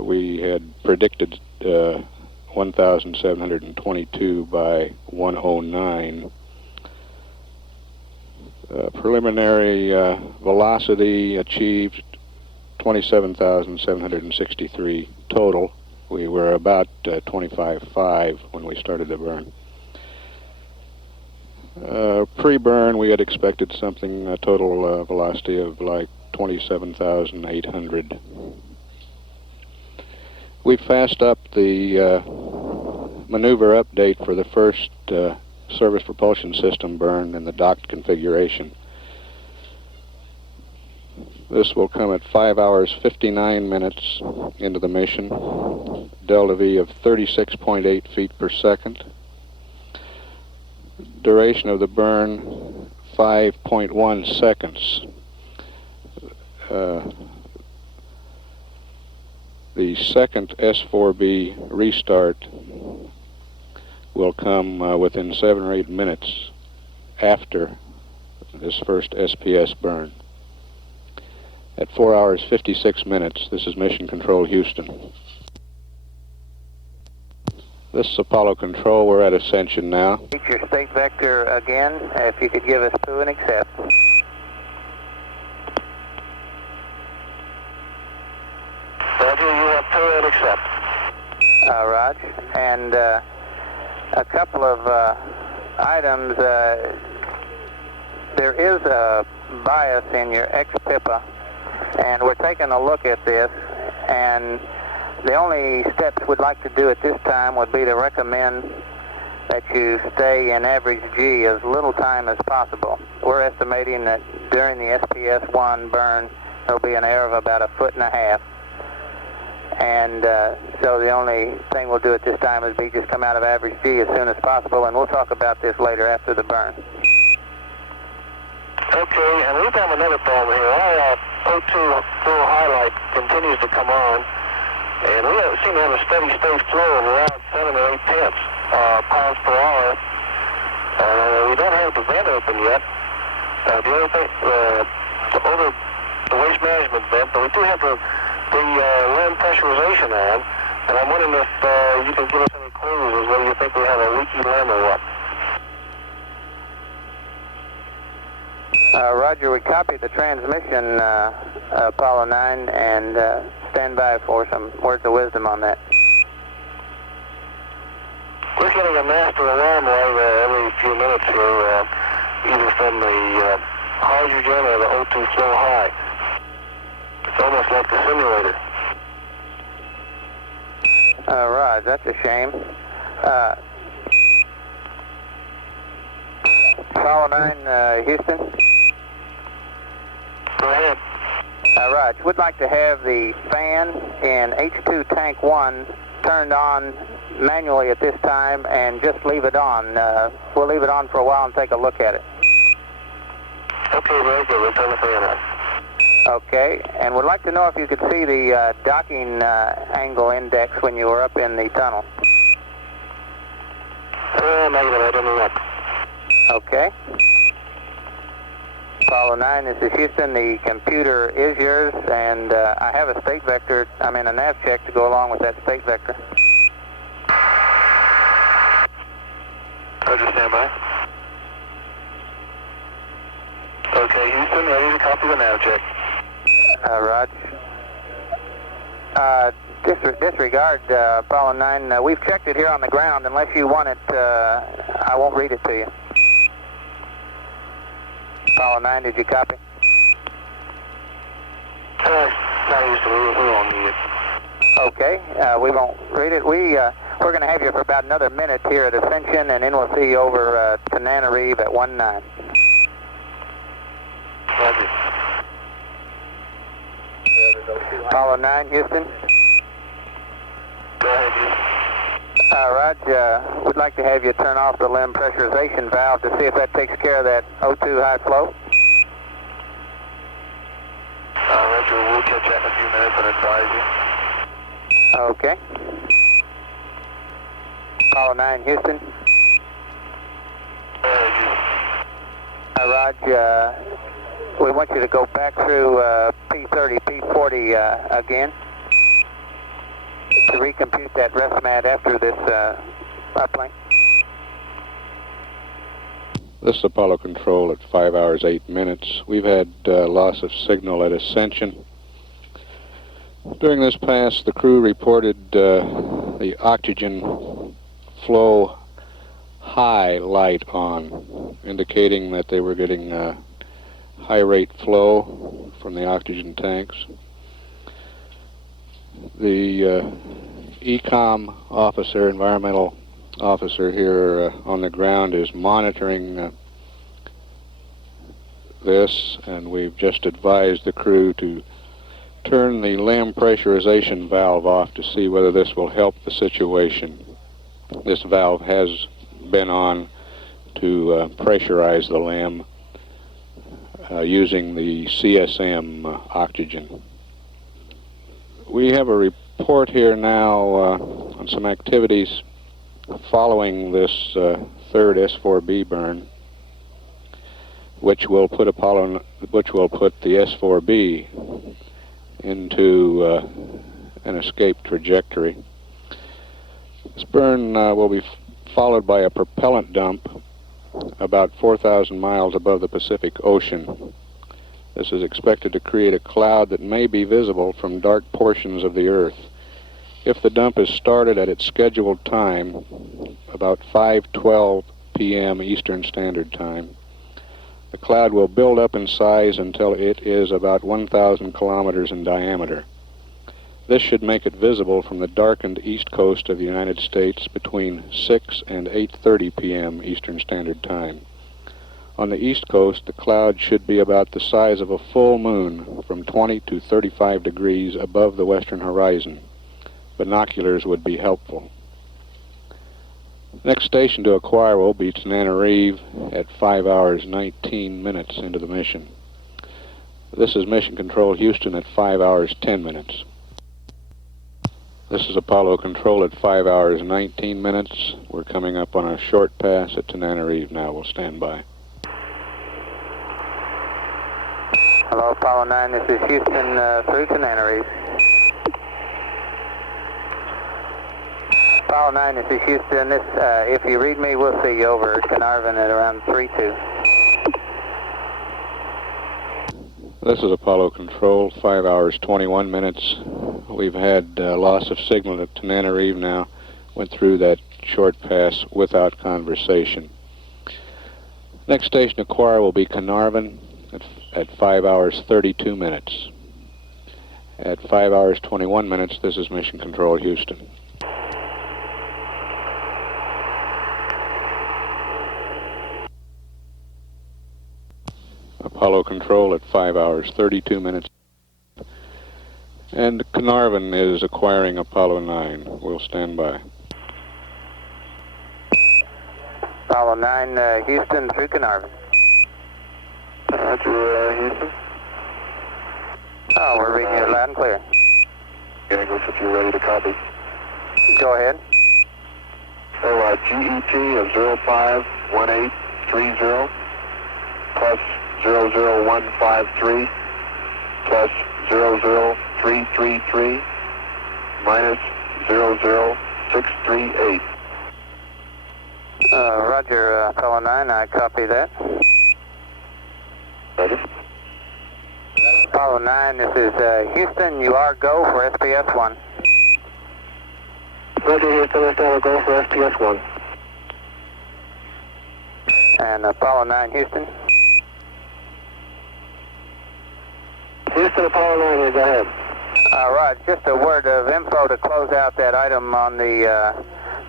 We had predicted 1,722 by 109. Preliminary velocity achieved 27,763 total. We were about 25.5 when we started the burn. Pre-burn, we had expected something, a total velocity of like 27,800. We fast up the maneuver update for the first service propulsion system burn in the docked configuration. This will come at 5 hours 59 minutes into the mission, delta V of 36.8 feet per second. Duration of the burn 5.1 seconds. The second S-4B restart will come within 7 or 8 minutes after this first SPS burn. At 4 hours 56 minutes, this is Mission Control Houston. This is Apollo Control. We're at Ascension now. Reach your state vector again, if you could give us POO and accept. Roger, you have POO and accept. Roger. And a couple of items. There is a bias in your ex-PIPA, and we're taking a look at this, and the only steps we'd like to do at this time would be to recommend that you stay in average G as little time as possible. We're estimating that during the SPS-1 burn, there'll be an error of about 1.5 feet. And so the only thing we'll do at this time is just come out of average G as soon as possible, and we'll talk about this later after the burn. Okay, and we've got another problem here. Our O2 flow highlight continues to come on, and we seem to have a steady state flow of around 7 or 8 tenths pounds per hour. We don't have the vent open yet. The other thing, over the waste management vent, but we do have the LEM pressurization on, and I'm wondering if you can give us any clues as whether you think we have a leaky LEM or what. Roger, we copied the transmission, Apollo 9, and stand by for some words of wisdom on that. We're getting a master alarm light every few minutes here, either from the hydrogen or the O2 flow high. It's almost like the simulator. Right, that's a shame. Apollo 9, Houston. Go ahead. Raj, we'd like to have the fan in H2 tank 1 turned on manually at this time and just leave it on. We'll leave it on for a while and take a look at it. Okay, very good. We're done with AMS. Okay, and would like to know if you could see the docking angle index when you were up in the tunnel. Negative, I didn't look. Okay. Apollo 9, this is Houston. The computer is yours, and I have a state vector, a nav check to go along with that state vector. Roger, stand by. Okay, Houston, ready to copy the nav check. Roger. Disregard Apollo 9. We've checked it here on the ground. Unless you want it, I won't read it to you. Apollo 9, did you copy? No, Houston, we won't need it. Okay, we won't read it. We're going to have you for about another minute here at Ascension, and then we'll see you over to Nanareve at 19. Roger. Apollo 9, Houston. Go ahead, Houston. Raj, we'd like to have you turn off the limb pressurization valve to see if that takes care of that O2 high flow. Roger, we'll catch that in a few minutes and advise you. Okay. Apollo 9, Houston. Go ahead, Houston. Raj, we want you to go back through P30, P40 again to recompute that rest mat after this uplink. This is Apollo Control at 5 hours 8 minutes. We've had loss of signal at Ascension. During this pass, the crew reported the oxygen flow high light on, indicating that they were getting high rate flow from the oxygen tanks. The ECOM officer, environmental officer here on the ground, is monitoring this, and we've just advised the crew to turn the limb pressurization valve off to see whether this will help the situation. This valve has been on to pressurize the limb using the CSM oxygen. We have a report here now on some activities following this third S-4B burn, which will put the S-4B into an escape trajectory. This burn will be followed by a propellant dump about 4,000 miles above the Pacific Ocean. This is expected to create a cloud that may be visible from dark portions of the Earth. If the dump is started at its scheduled time, about 5:12 p.m. Eastern Standard Time, the cloud will build up in size until it is about 1,000 kilometers in diameter. This should make it visible from the darkened east coast of the United States between 6 and 8:30 p.m. Eastern Standard Time. On the east coast, the cloud should be about the size of a full moon, from 20 to 35 degrees above the western horizon. Binoculars would be helpful. Next station to acquire will be Nanareve at 5 hours 19 minutes into the mission. This is Mission Control Houston at 5 hours 10 minutes. This is Apollo Control at 5 hours 19 minutes. We're coming up on a short pass at Nanareve now. We'll stand by. Hello, Apollo 9, this is Houston through to Nanareve. Apollo 9, this is Houston. This, if you read me, we'll see you over Carnarvon at around 3:02. This is Apollo Control, 5 hours 21 minutes. We've had loss of signal at Nanareve now. Went through that short pass without conversation. Next station to acquire will be Carnarvon at 5 hours 32 minutes. At 5 hours 21 minutes, this is Mission Control Houston. Apollo Control at 5 hours 32 minutes. And Carnarvon is acquiring Apollo 9. We'll stand by. Apollo 9, Houston through Carnarvon. Roger, Houston. Oh, we're reading you loud and clear. English, if you're ready to copy. Go ahead. So, GET of 051830 plus 00153 plus 00333 minus 00638. Roger, Apollo 9, I copy that. Roger. Apollo 9, this is Houston, you are go for SPS 1. Roger, Houston, let's go for SPS 1. And Apollo 9, Houston. Houston, Apollo 9 here, go ahead. Rod, just a word of info to close out that item on the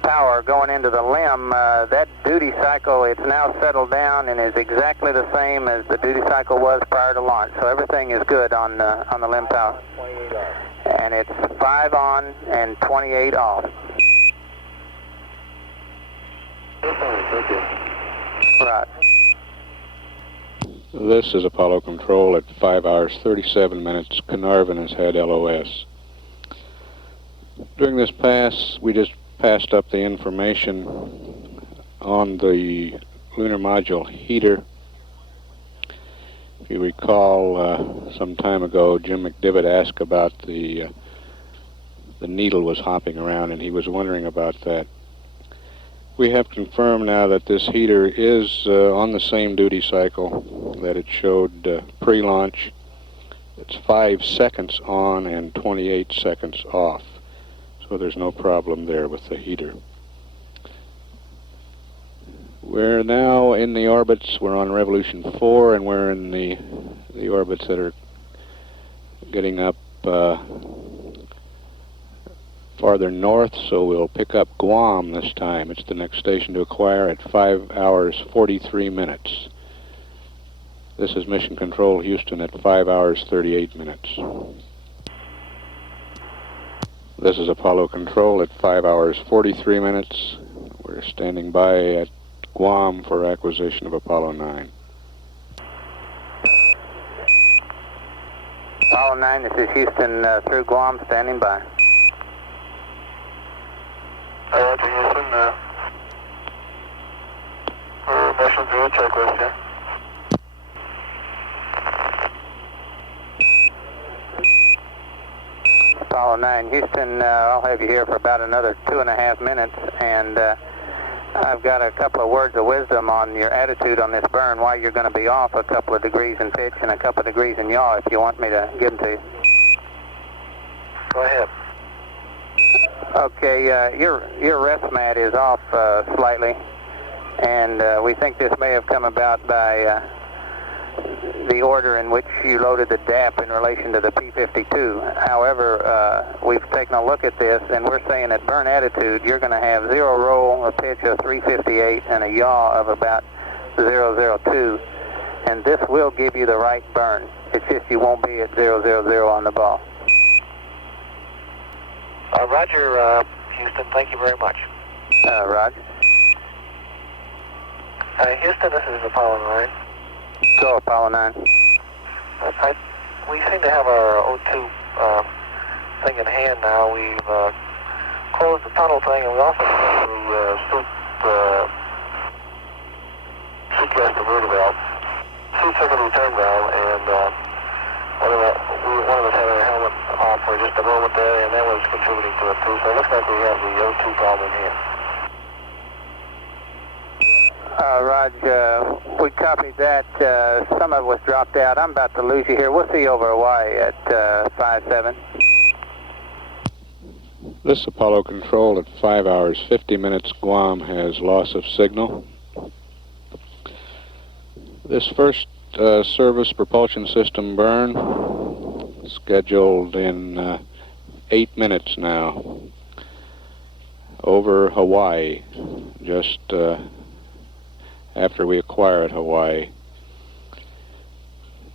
power going into the limb. That duty cycle, it's now settled down and is exactly the same as the duty cycle was prior to launch. So everything is good on the limb power. And it's 5 on and 28 off. Thank you. Right. This is Apollo Control at 5 hours 37 minutes. Carnarvon has had LOS. During this pass, we just passed up the information on the Lunar Module heater. If you recall, some time ago, Jim McDivitt asked about the needle was hopping around, and he was wondering about that. We have confirmed now that this heater is on the same duty cycle that it showed pre-launch. It's 5 seconds on and 28 seconds off. So there's no problem there with the heater. We're now in the orbits. We're on revolution 4, and we're in the orbits that are getting up farther north, so we'll pick up Guam this time. It's the next station to acquire at 5 hours 43 minutes. This is Mission Control Houston at 5 hours 38 minutes. This is Apollo Control at 5 hours 43 minutes. We're standing by at Guam for acquisition of Apollo 9. Apollo 9, this is Houston through Guam, standing by. Roger, Houston. We're motion through the checklist here. Apollo 9, Houston, I'll have you here for about another 2.5 minutes, and I've got a couple of words of wisdom on your attitude on this burn, why you're going to be off a couple of degrees in pitch and a couple of degrees in yaw, if you want me to give them to you. Go ahead. Okay, your rest mat is off slightly, and we think this may have come about by the order in which you loaded the DAP in relation to the P-52. However, we've taken a look at this, and we're saying at burn attitude, you're going to have 0 roll, a pitch of 358, and a yaw of about 002, and this will give you the right burn. It's just you won't be at 000 on the ball. Roger, Houston, thank you very much. Roger. Houston, this is Apollo 9. Go, Apollo 9. We seem to have our O2 thing in hand now. We've closed the tunnel thing, and we also Suit the rotor valve. Suit second return valve, and one of us had our helmet off for just a moment there, and that was contributing to it too. So it looks like we have the O2 problem here. Raj, we copied that. Some of it was dropped out. I'm about to lose you here. We'll see you over Hawaii at 5-7. This Apollo Control at 5 hours 50 minutes. Guam has loss of signal. This first service propulsion system burn scheduled in 8 minutes now over Hawaii, just after we acquired Hawaii.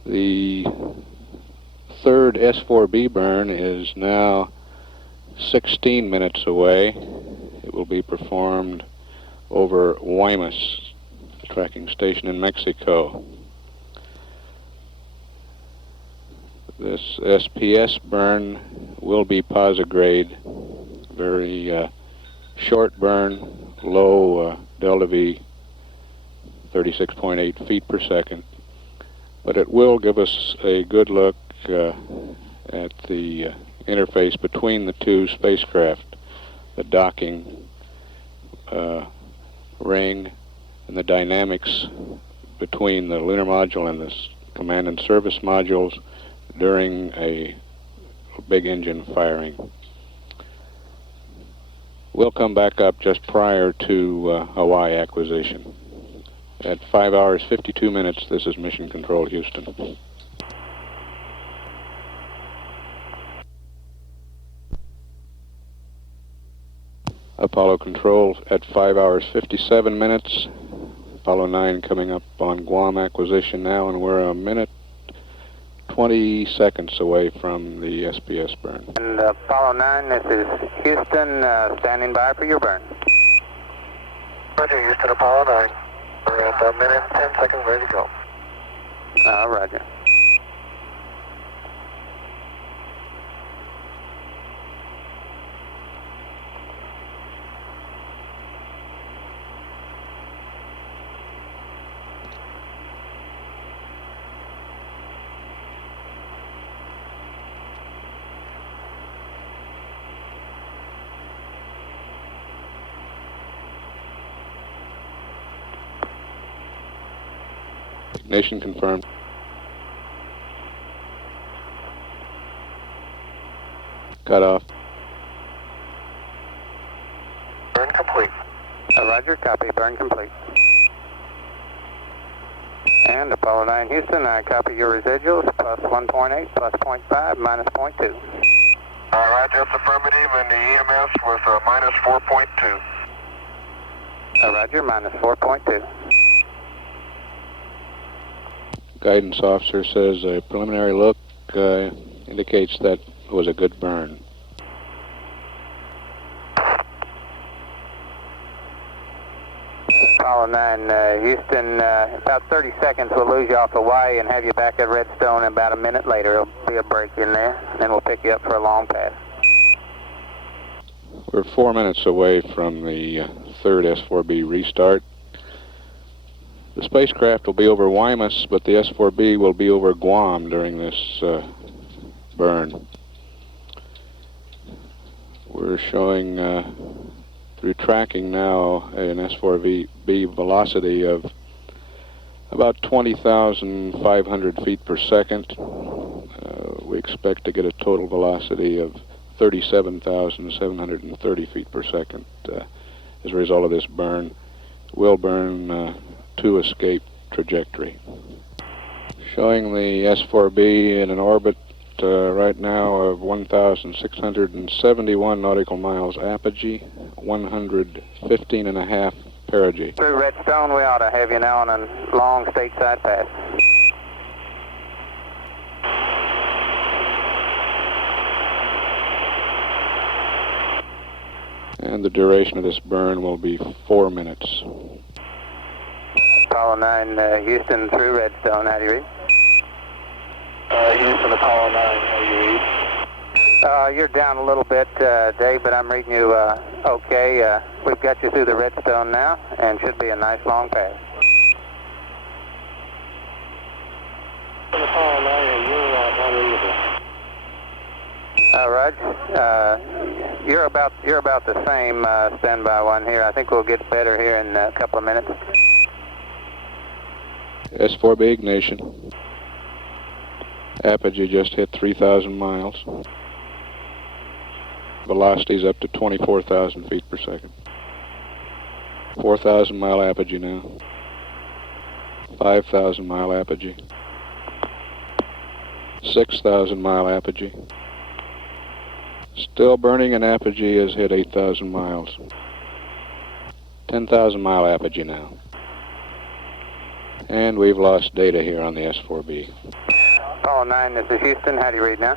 The third S-4B burn is now 16 minutes away. It will be performed over Guaymas, a tracking station in Mexico. This SPS burn will be posigrade, very short burn, low delta V, 36.8 feet per second. But it will give us a good look at the interface between the two spacecraft, the docking ring, and the dynamics between the lunar module and the command and service modules during a big engine firing. We'll come back up just prior to Hawaii acquisition. At 5 hours 52 minutes, this is Mission Control, Houston. Apollo Control at 5 hours 57 minutes. Apollo 9 coming up on Guam acquisition now, and we're a minute 20 seconds away from the SPS burn. And Apollo 9, this is Houston, standing by for your burn. Roger, Houston, Apollo 9. We're at a minute and 10 seconds, ready to go. Roger. Ignition confirmed. Cut off. Burn complete. Roger, copy, burn complete. And Apollo 9 Houston, I copy your residuals, plus 1.8, plus 0.5, minus 0.2. Roger, that's affirmative, and the EMS was minus 4.2. Roger, minus 4.2. Guidance officer says a preliminary look indicates that it was a good burn. Apollo 9 Houston, about 30 seconds we'll lose you off Hawaii and have you back at Redstone, and about a minute later there'll be a break in there, and then we'll pick you up for a long pass. We're 4 minutes away from the third S-4B restart. The spacecraft will be over Guaymas, but the S-4B will be over Guam during this burn. We're showing through tracking now an S-4B velocity of about 20,500 feet per second. We expect to get a total velocity of 37,730 feet per second as a result of this burn. We'll burn to escape trajectory. Showing the S-4B in an orbit right now of 1,671 nautical miles apogee, 115.5 perigee. Through Redstone, we ought to have you now on a long stateside pass. And the duration of this burn will be 4 minutes. Apollo 9 Houston through Redstone, how do you read? Houston, Apollo 9, how do you read? You're down a little bit, Dave, but I'm reading you okay. We've got you through the Redstone now, and should be a nice long pass. Apollo 9, and you're non-readable. Raj, you're about the same standby one here. I think we'll get better here in a couple of minutes. S-4B ignition. Apogee just hit 3,000 miles. Velocity's up to 24,000 feet per second. 4,000 mile apogee now. 5,000 mile apogee. 6,000 mile apogee. Still burning, and apogee has hit 8,000 miles. 10,000 mile apogee now. And we've lost data here on the S-4B. Apollo 9, this is Houston. How do you read now?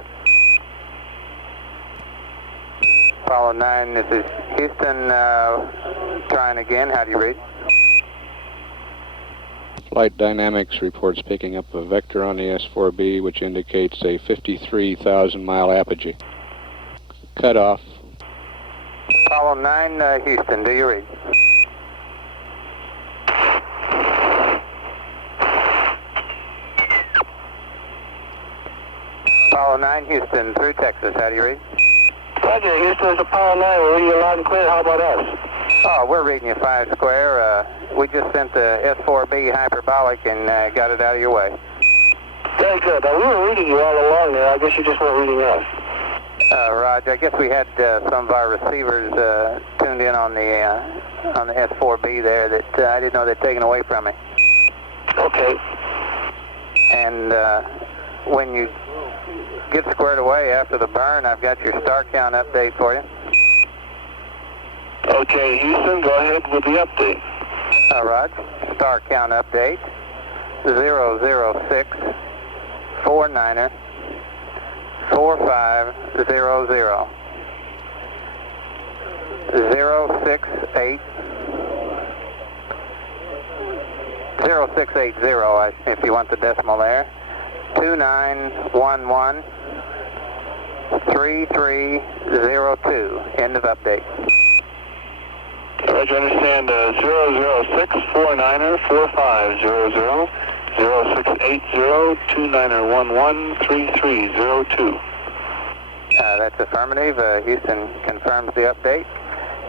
Apollo 9, this is Houston. Trying again. How do you read? Flight Dynamics reports picking up a vector on the S-4B, which indicates a 53,000 mile apogee. Cutoff. Apollo 9, Houston, do you read? Apollo 9, Houston, through Texas, how do you read? Roger, Houston, it's Apollo 9. We're reading you loud and clear. How about us? Oh, we're reading you 5 square. We just sent the S-4B hyperbolic and got it out of your way. Very good. Now, we were reading you all along there. I guess you just weren't reading us. Roger. I guess we had some of our receivers tuned in on the S-4B there that I didn't know they'd taken away from me. Okay. And when you get squared away after the burn, I've got your star count update for you. Okay, Houston, go ahead with the update. Roger. Star count update 006 49er 4500 068 0680 if you want the decimal there. 2911 3302. End of update. Roger, understand 006 49er 4500 0680 29er 11 3302. That's affirmative. Houston confirms the update.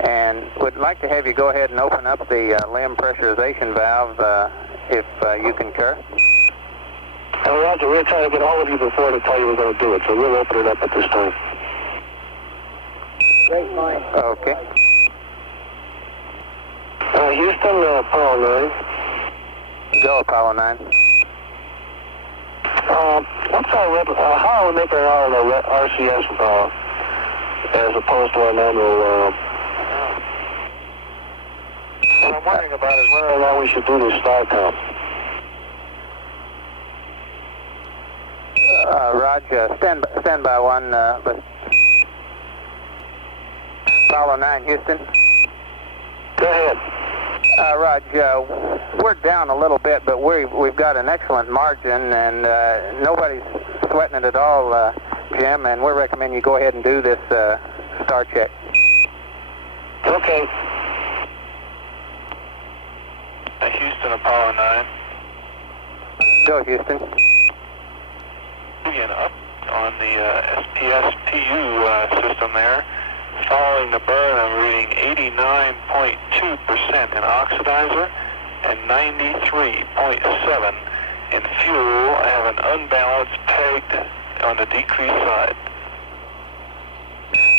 And would like to have you go ahead and open up the limb pressurization valve if you concur. Roger, we're trying to get all of you before to tell you we're going to do it, so we'll open it up at this time. Great mind. Okay. Houston, Apollo 9. Go, Apollo 9. What's our how are we making our RCS as opposed to our normal? What I'm wondering about is whether or not we should do this star count. Roger, stand by one. Apollo 9, Houston. Go ahead. Roger, we're down a little bit, but we've got an excellent margin, and nobody's sweating it at all, Jim, and we recommend you go ahead and do this star check. Okay. Houston, Apollo 9. Go, Houston. Again, up on the SPS-PU system there. Following the burn, I'm reading 89.2% in oxidizer and 93.7 in fuel. I have an unbalanced pegged on the decrease side.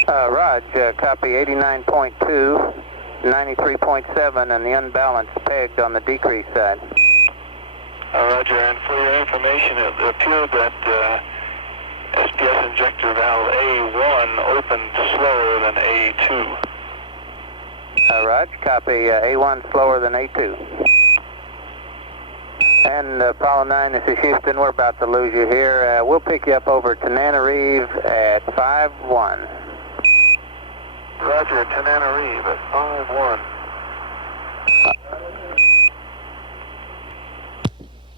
Raj, copy 89.2, 93.7, and the unbalanced pegged on the decrease side. Roger, and for your information, it appeared that SPS injector valve A1 opened slower than A2. Raj, copy A1 slower than A2. And Apollo 9, this is Houston. We're about to lose you here. We'll pick you up over Tananarive at 5-1. Roger, Tananarive at 5-1.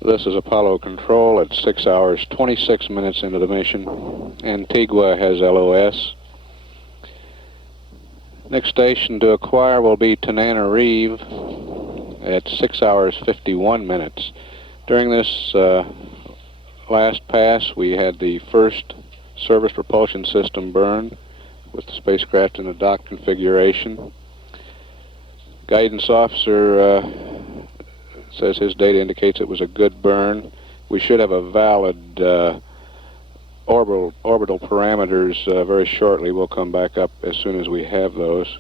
This is Apollo Control at 6 hours, 26 minutes into the mission. Antigua has LOS. Next station to acquire will be Tananarive at 6 hours, 51 minutes. During this last pass, we had the first service propulsion system burn with the spacecraft in the dock configuration. Guidance officer says his data indicates it was a good burn. We should have a valid orbital parameters very shortly. We'll come back up as soon as we have those.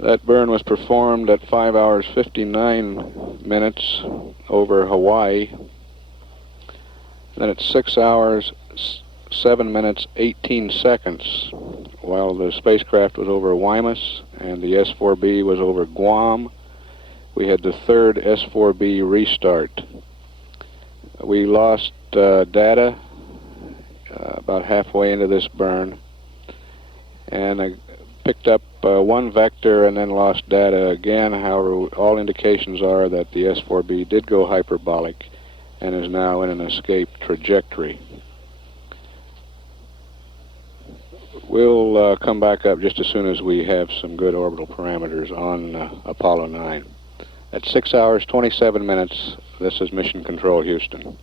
That burn was performed at 5 hours 59 minutes over Hawaii. Then at 6 hours 7 minutes 18 seconds while the spacecraft was over Guaymas and the S-4B was over Guam. We had the third S-4B restart. We lost data about halfway into this burn, and picked up one vector and then lost data again. However, all indications are that the S-4B did go hyperbolic and is now in an escape trajectory. We'll come back up just as soon as we have some good orbital parameters on Apollo 9. At 6 hours, 27 minutes, this is Mission Control, Houston.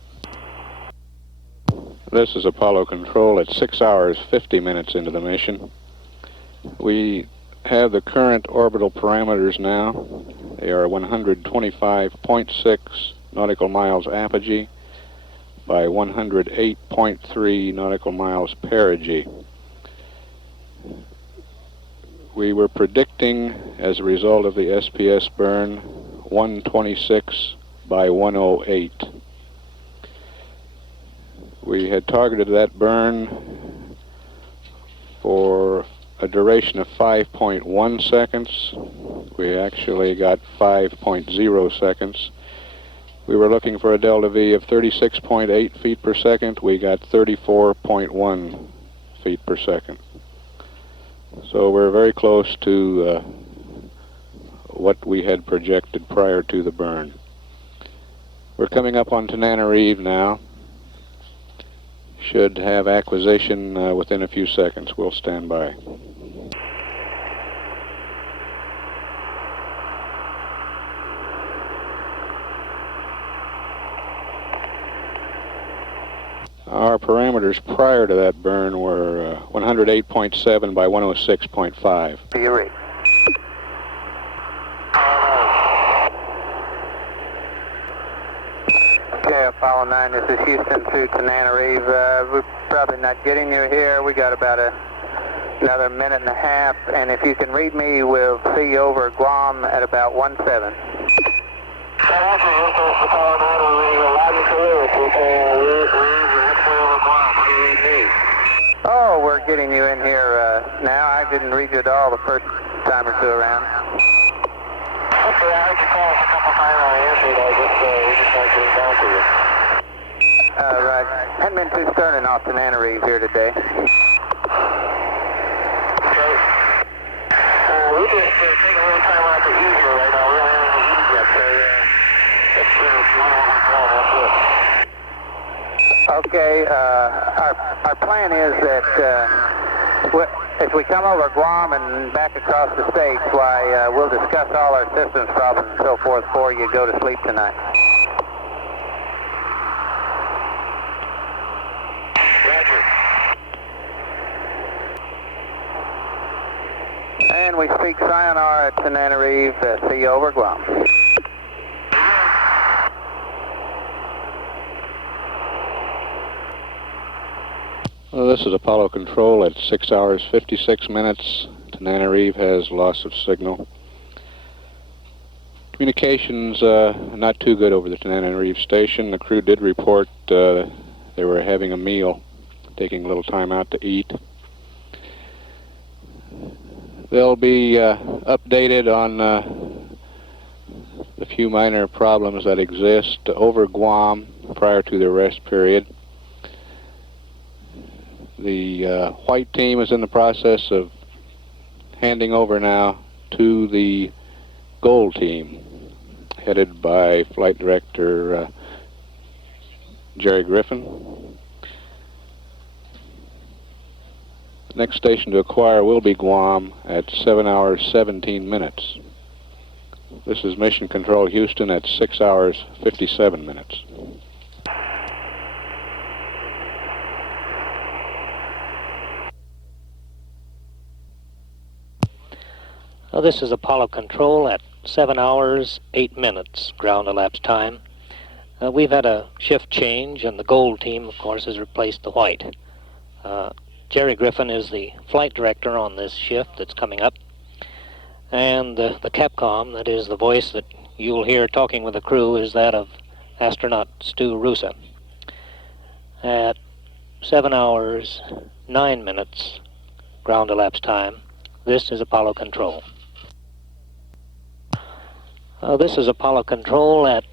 This is Apollo Control at 6 hours, 50 minutes into the mission. We have the current orbital parameters now. They are 125.6 nautical miles apogee by 108.3 nautical miles perigee. We were predicting, as a result of the SPS burn, 126 by 108. We had targeted that burn for a duration of 5.1 seconds. We actually got 5.0 seconds. We were looking for a delta V of 36.8 feet per second. We got 34.1 feet per second. So we're very close to what we had projected prior to the burn. We're coming up on Tananarive now. Should have acquisition within a few seconds. We'll stand by. Our parameters prior to that burn were 108.7 by 106.5. Do you read? Okay, Apollo 9, this is Houston to Tananarive. We're probably not getting you here. We got about another minute and a half, and if you can read me, we'll see you over Guam at about 1:07. Oh, we're getting you in here now. I didn't read you at all the first time or two around. Okay, I heard you call us a couple times. I answered. We just like getting down to you. Right. Hadn't been too stern off Tananarive here today. Okay. We just taking a little time out to eat here right now. We don't have any heat yet, so that's if you want to overcall, that's it. Okay, our plan is that if we come over Guam and back across the states, why we'll discuss all our systems problems and so forth before you go to sleep tonight. Roger. And we speak sayonara at Tananarive. See you over Guam. Well, this is Apollo Control at 6 hours, 56 minutes. Tananarive has loss of signal. Communications not too good over the Tananarive station. The crew did report they were having a meal, taking a little time out to eat. They'll be updated on the few minor problems that exist over Guam prior to the rest period. The white team is in the process of handing over now to the gold team, headed by Flight Director Jerry Griffin. The next station to acquire will be Guam at 7 hours, 17 minutes. This is Mission Control Houston at 6 hours, 57 minutes. This is Apollo Control at 7 hours, 8 minutes ground elapsed time. We've had a shift change, and the gold team, of course, has replaced the white. Jerry Griffin is the flight director on this shift that's coming up. And the Capcom, that is the voice that you'll hear talking with the crew, is that of astronaut Stu Rusa. At 7 hours, 9 minutes ground elapsed time, this is Apollo Control. This is Apollo Control at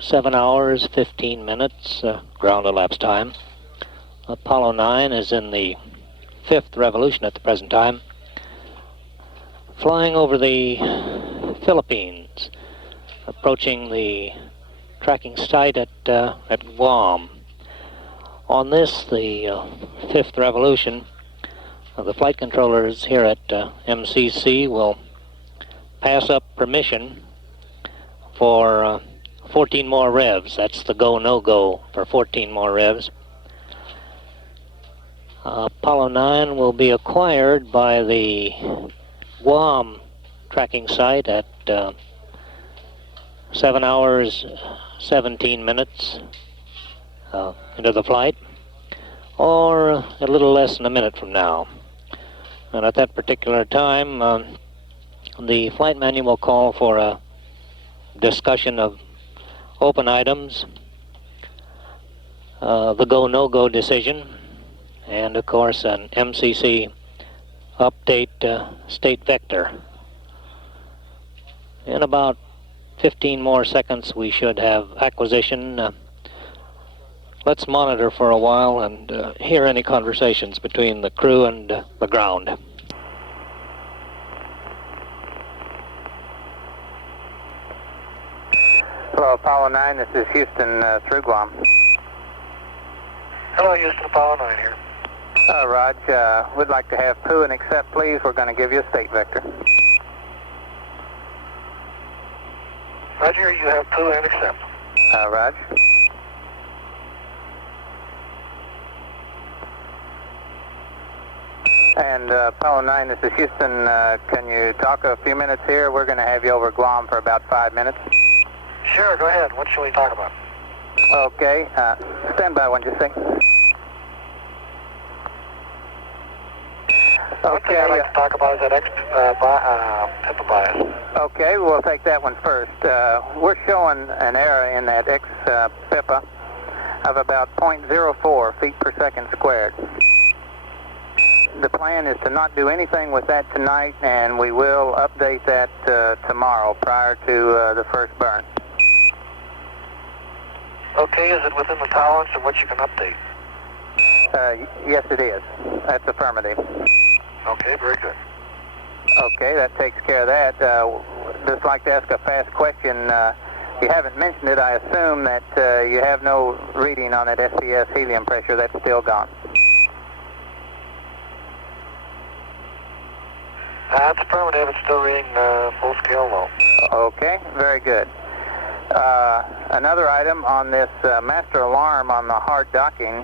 7 hours, 15 minutes ground elapsed time. Apollo 9 is in the 5th revolution at the present time. flying over the Philippines, approaching the tracking site at Guam. On this, the fifth revolution, the flight controllers here at MCC will pass up permission for 14 more revs. That's the go, no-go for 14 more revs. Apollo 9 will be acquired by the Guam tracking site at 7 hours 17 minutes into the flight, or a little less than a minute from now. And at that particular time, the flight manual will call for a discussion of open items, the go, no-go decision, and of course an MCC update state vector. In about 15 more seconds we should have acquisition. Let's monitor for a while and hear any conversations between the crew and the ground. Hello, Apollo 9, this is Houston through Guam. Hello, Houston, Apollo 9 here. Raj, we'd like to have poo and accept, please. We're going to give you a state vector. Roger, you have poo and accept. Raj. And Apollo 9, this is Houston. Can you talk a few minutes here? We're going to have you over Guam for about 5 minutes. Sure, go ahead. What should we talk about? Okay. Stand by one, just think. One thing I'd like to talk about is that HIPAA bias. Okay, we'll take that one first. We're showing an error in that PIPA of about 0.04 feet per second squared. The plan is to not do anything with that tonight, and we will update that tomorrow prior to the first burn. Okay, is it within the tolerance of what you can update? Yes, it is. That's affirmative. Okay, very good. Okay, that takes care of that. Just like to ask a fast question. You haven't mentioned it. I assume that you have no reading on that SCS helium pressure. That's still gone. That's affirmative. It's still reading full scale low. Okay, very good. Another item on this master alarm on the hard docking.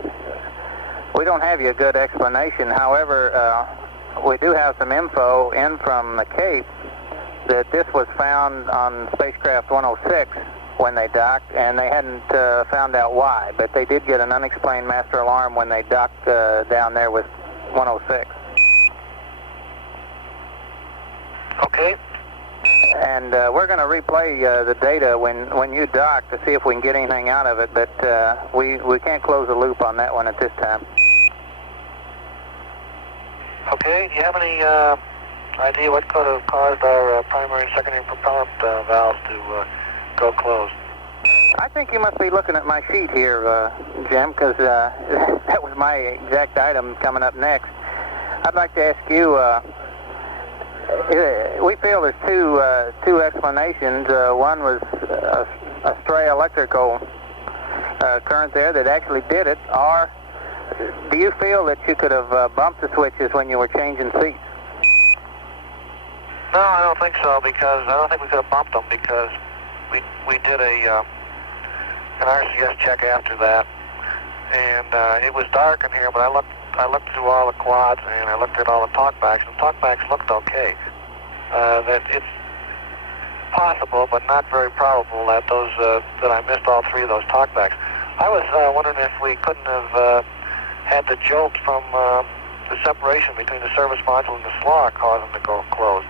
We don't have you a good explanation. However, we do have some info in from the Cape that this was found on spacecraft 106 when they docked, and they hadn't found out why, but they did get an unexplained master alarm when they docked down there with 106. Okay. And we're going to replay the data when you dock to see if we can get anything out of it, but we can't close the loop on that one at this time. Okay, do you have any idea what could have caused our primary and secondary propellant valves to go closed? I think you must be looking at my sheet here, Jim, because that was my exact item coming up next. I'd like to ask you, we feel there's two explanations. One was a stray electrical current there that actually did it, or do you feel that you could have bumped the switches when you were changing seats? No, I don't think so, because I don't think we could have bumped them, because we did an RCS check after that, and it was dark in here, but I looked through all the quads and I looked at all the talkbacks, and the talkbacks looked okay. That it's possible, but not very probable, that that I missed all three of those talkbacks. I was wondering if we couldn't have had the jolt from the separation between the service module and the slaw cause them to go closed.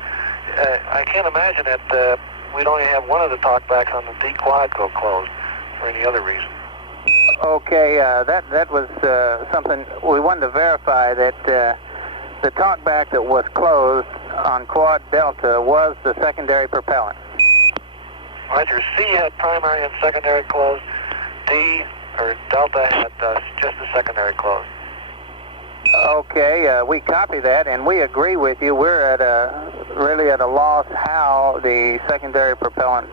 I can't imagine that we'd only have one of the talkbacks on the D quad go closed for any other reason. Okay, that was something we wanted to verify, that the talkback that was closed on quad delta was the secondary propellant. Roger. C had primary and secondary closed. D or delta had just the secondary closed. Okay, we copy that, and we agree with you. We're really at a loss how the secondary propellant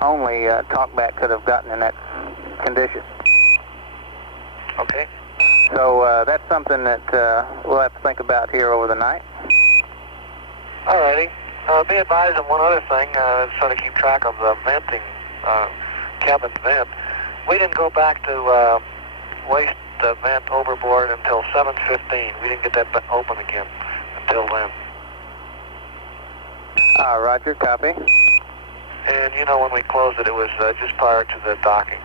only talkback could have gotten in that condition. Okay. So that's something that we'll have to think about here over the night. Alrighty. Be advised of one other thing, sort of keep track of the venting, cabin vent. We didn't go back to waste the vent overboard until 7:15. We didn't get that open again until then. Roger, copy. And you know when we closed it, it was just prior to the docking.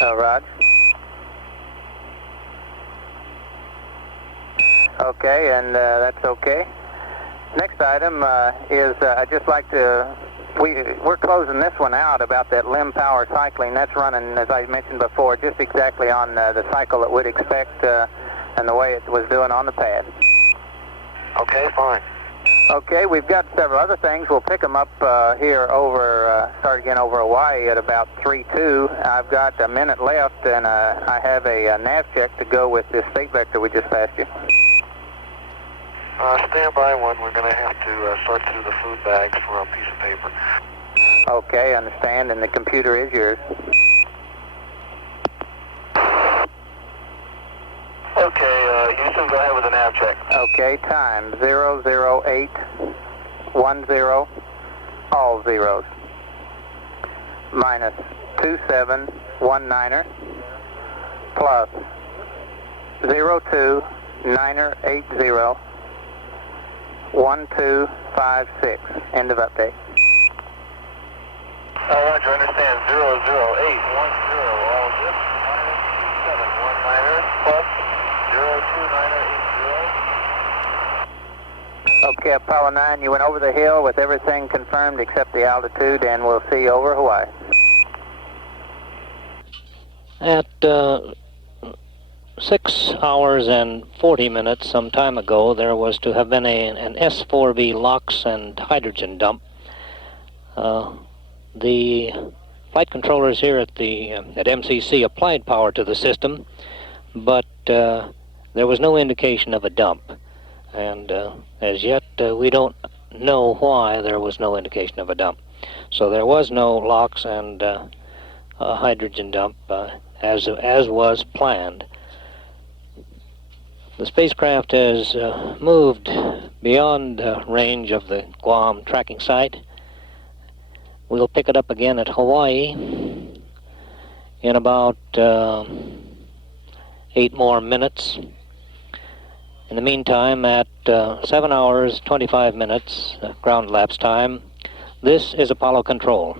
Roger. Okay, and that's okay. Next item is I'd just like to, we're closing this one out about that limb power cycling. That's running, as I mentioned before, just exactly on the cycle that we'd expect and the way it was doing on the pad. Okay, fine. Okay, we've got several other things. We'll pick them up here over, start again over Hawaii at about 3:02. I've got a minute left, and I have a nav check to go with this state vector we just passed you. Stand by one. We're going to have to sort through the food bags for a piece of paper. Okay, understand, and the computer is yours. Okay, Houston, go ahead with the nav check. Okay, time 00810, all zeros. Minus 2719er plus 02-980 1256. End of update. Roger, understand. 00810, all zip, minus 2719er plus 02-980. Okay, Apollo 9, you went over the hill with everything confirmed except the altitude, and we'll see you over Hawaii. At 6 hours and 40 minutes some time ago, there was to have been an S-IVB LOX and hydrogen dump. The flight controllers here at MCC applied power to the system, but there was no indication of a dump. And as yet, we don't know why there was no indication of a dump. So there was no LOX and hydrogen dump as was planned. The spacecraft has moved beyond range of the Guam tracking site. We'll pick it up again at Hawaii in about 8 more minutes. In the meantime, at 7 hours 25 minutes ground elapsed time, this is Apollo Control.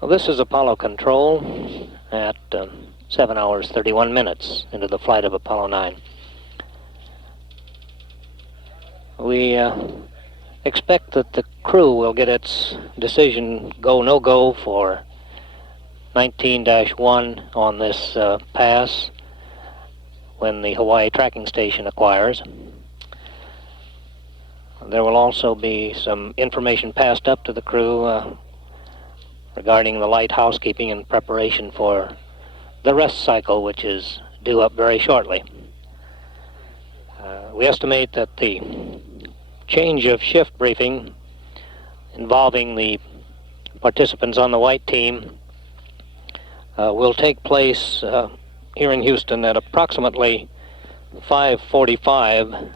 Well, this is Apollo Control at 7 hours 31 minutes into the flight of Apollo 9. We expect that the crew will get its decision go, no go for 19-1 on this pass when the Hawaii tracking station acquires. There will also be some information passed up to the crew regarding the light housekeeping in preparation for the rest cycle, which is due up very shortly. We estimate that the change of shift briefing involving the participants on the white team will take place here in Houston at approximately 5:45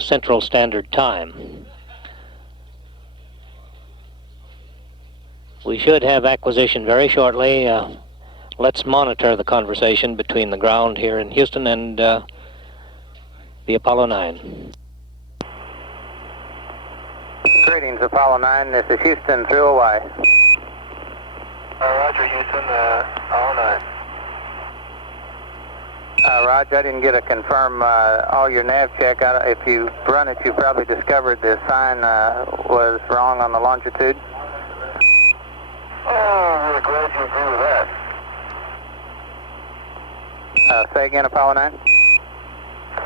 Central Standard Time. We should have acquisition very shortly. Let's monitor the conversation between the ground here in Houston and the Apollo 9. Greetings, Apollo 9. This is Houston through Hawaii. Roger, Houston, Apollo 9. Roger, I didn't get to confirm all your nav check. If you run it, you probably discovered the sign was wrong on the longitude. Oh, I'm really glad you agree with that. Say again, Apollo 9?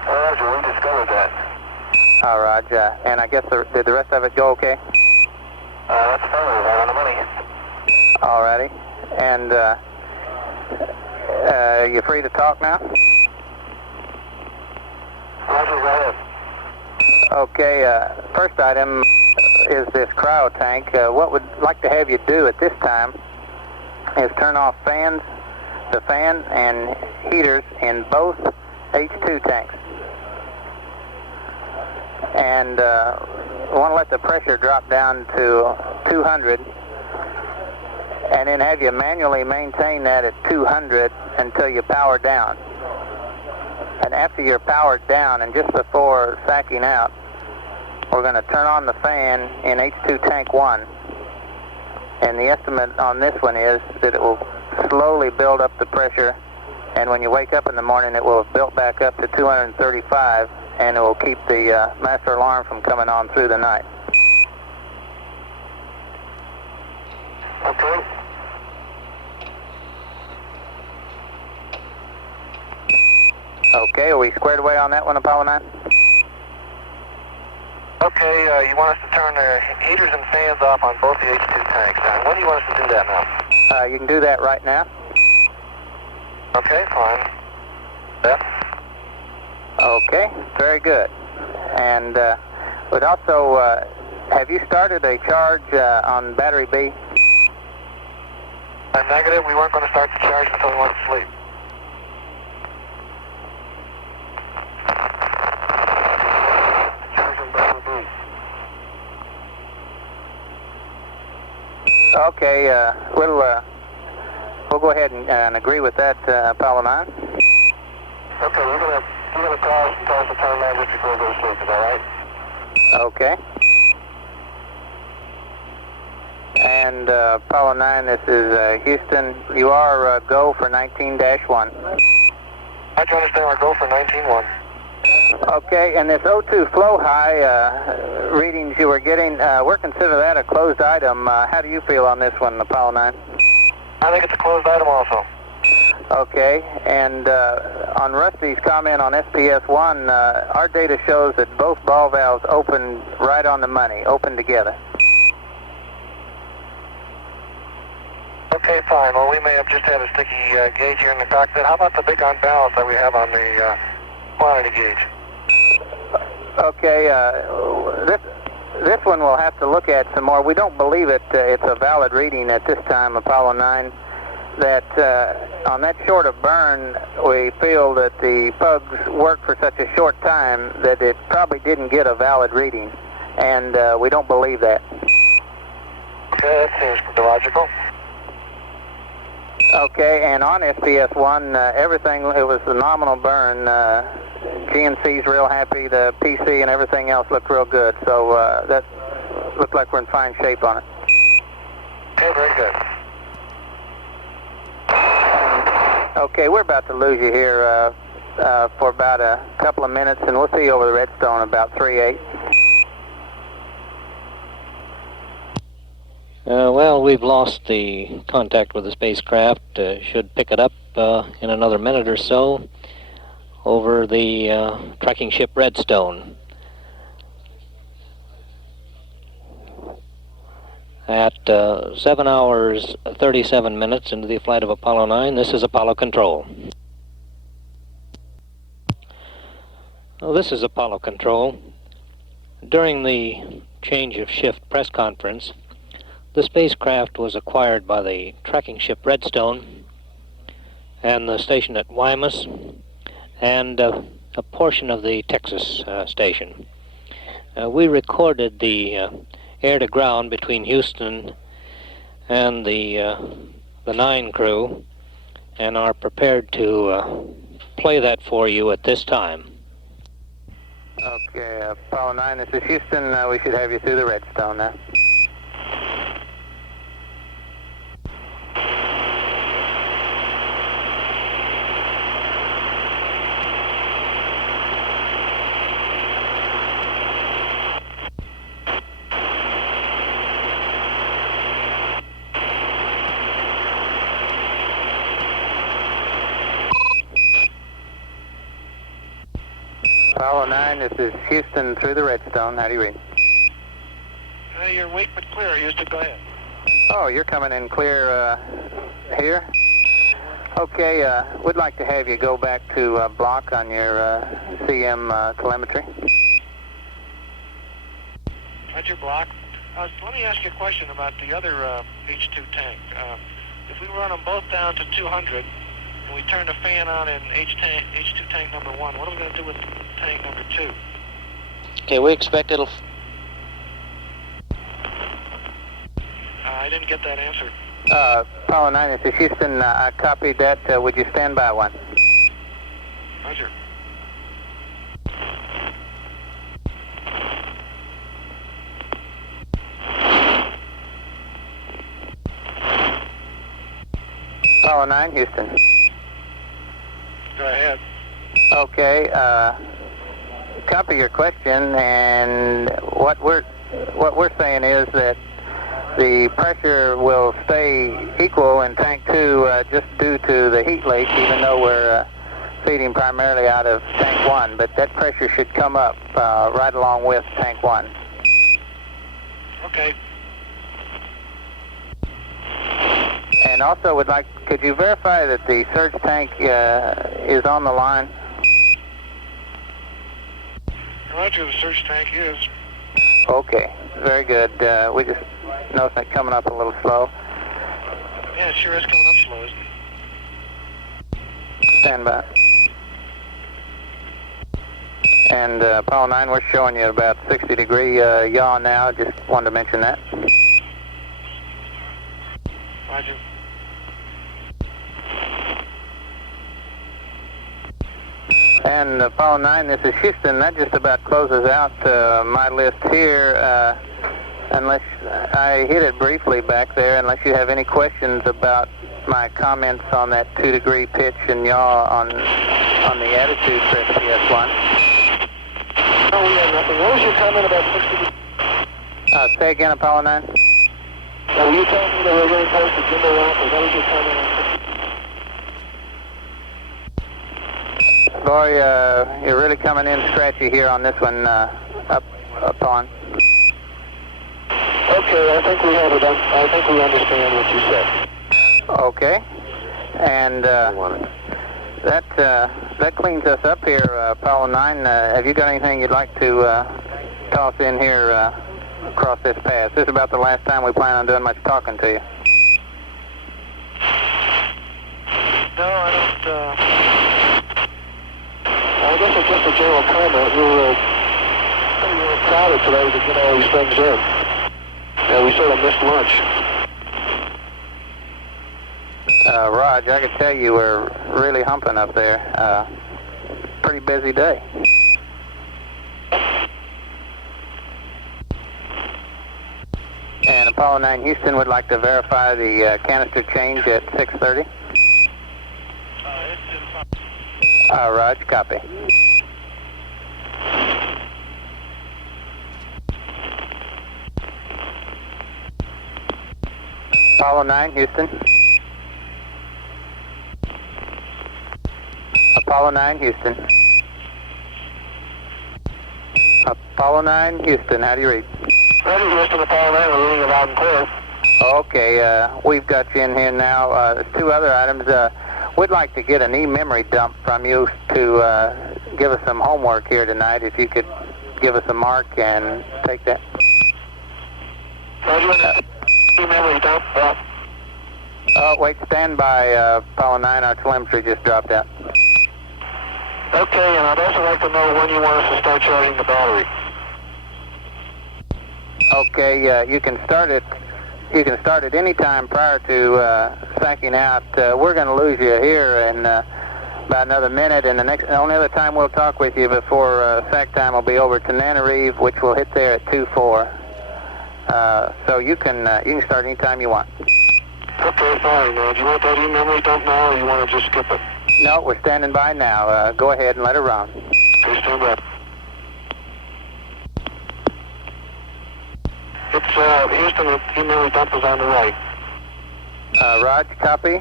Roger, we discovered that. Roger. And I guess, did the rest of it go okay? That's fine, we're right on the money. Alrighty. And You free to talk now? Roger, go ahead. Okay, first item is this cryo tank. What would like to have you do at this time is turn off the fan and heaters in both H2 tanks. And want to let the pressure drop down to 200, and then have you manually maintain that at 200 until you power down. And after you're powered down and just before sacking out, we're going to turn on the fan in H2 tank 1. And the estimate on this one is that it will slowly build up the pressure, and when you wake up in the morning it will have built back up to 235, and it will keep the master alarm from coming on through the night. Okay. Okay, are we squared away on that one, Apollo 9? Okay, you want us to turn the heaters and fans off on both the H2 tanks. Now, when do you want us to do that now? You can do that right now. Okay, fine. Yeah. Okay, very good. And would also, have you started a charge on battery B? Negative, we weren't going to start the charge until we went to sleep. Charge on battery B. Okay, we'll go ahead and agree with that, Apollo 9. Okay, you're going to call us and tell us to turn that just before we go to sleep, is that right? Okay. And Apollo 9, this is Houston. You are go for 19-1. I can understand our go for 19-1. Okay, and this O2 flow high readings you were getting, we're considering that a closed item. How do you feel on this one, Apollo 9? I think it's a closed item also. Okay, and on Rusty's comment on SPS1, our data shows that both ball valves open right on the money, open together. Okay, fine. Well, we may have just had a sticky gauge here in the cockpit. How about the big unbalance that we have on the quantity gauge? Okay, this one we'll have to look at some more. We don't believe it's a valid reading at this time, Apollo 9. That on that short of burn, we feel that the pugs worked for such a short time that it probably didn't get a valid reading, and we don't believe that. Okay, that seems logical. Okay, and on SPS1, everything, it was a nominal burn. GNC's real happy, the PC and everything else looked real good, so that looked like we're in fine shape on it. Okay, very good. Okay, we're about to lose you here for about a couple of minutes, and we'll see you over the redstone about 3-8. Well, we've lost the contact with the spacecraft. Should pick it up in another minute or so over the tracking ship Redstone. At 7 hours 37 minutes into the flight of Apollo 9, this is Apollo Control. Well, this is Apollo Control. During the change of shift press conference, the spacecraft was acquired by the tracking ship Redstone and the station at Wymus and a portion of the Texas station. We recorded the air-to-ground between Houston and the 9 crew and are prepared to play that for you at this time. Okay, Apollo 9, this is Houston. We should have you through the Redstone now. Apollo 9, this is Houston through the Redstone. How do you read? You're weak but clear, Houston. Go ahead. Oh, you're coming in clear here? Okay, we'd like to have you go back to block on your CM telemetry. Roger, block. Let me ask you a question about the other H2 tank. If we run them both down to 200 and we turn the fan on in H2 tank number 1, what are we going to do with tank number 2? Okay, we expect it'll... I didn't get that answer. Apollo 9, this is Houston. I copied that. Would you stand by one? Roger. Apollo 9, Houston. Go ahead. Okay, copy your question, and what we're saying is that the pressure will stay equal in tank 2 just due to the heat leak, even though we're feeding primarily out of tank 1, but that pressure should come up right along with tank 1. Okay. And also could you verify that the surge tank is on the line? Roger, the surge tank is. Okay, very good. We just noticed it coming up a little slow. Yeah, it sure is coming up slow, isn't it? Stand by. And Apollo 9, we're showing you about 60-degree yaw now. Just wanted to mention that. Roger. And Apollo 9, this is Houston. That just about closes out my list here. Unless I hit it briefly back there, unless you have any questions about my comments on that 2-degree pitch and yaw on the attitude for SPS1. No, we have nothing. What was your comment about 60? Say again, Apollo 9. Were you telling me that we're getting close to gimbal off, or what was your comment on 60? Boy, you're really coming in scratchy here on this one, up on. Okay, I think we have it. I think we understand what you said. Okay, and that cleans us up here, Apollo 9. Have you got anything you'd like to toss in here across this pass? This is about the last time we plan on doing much talking to you. No, I don't. I guess it's just a general comment. We're pretty excited today to get all these things in. Yeah, we sort of missed lunch. Raj, I could tell you we're really humping up there. Pretty busy day. And Apollo 9 Houston would like to verify the canister change at 6:30. Raj, copy. Apollo 9 Houston. Apollo 9 Houston. Apollo 9 Houston, how do you read? Ready, Houston, Apollo 9, we're reading it loud and clear. Okay, we've got you in here now. There's two other items. We'd like to get an e-memory dump from you to give us some homework here tonight. If you could give us a mark and take that. E-memory dump. Oh, wait, stand by, Apollo 9. Our telemetry just dropped out. Okay, and I'd also like to know when you want us to start charging the battery. Okay, you can start it. You can start at any time prior to sacking out. We're going to lose you here in about another minute, and the only other time we'll talk with you before sack time will be over to NANOREV, which will hit there at 2:04. So you can start any time you want. Okay, fine. Do you want that e-memory dump now, or you want to just skip it? No, we're standing by now. Go ahead and let it run. Okay, stand by. It's Houston, the e-memory dump is on the right. Raj, copy.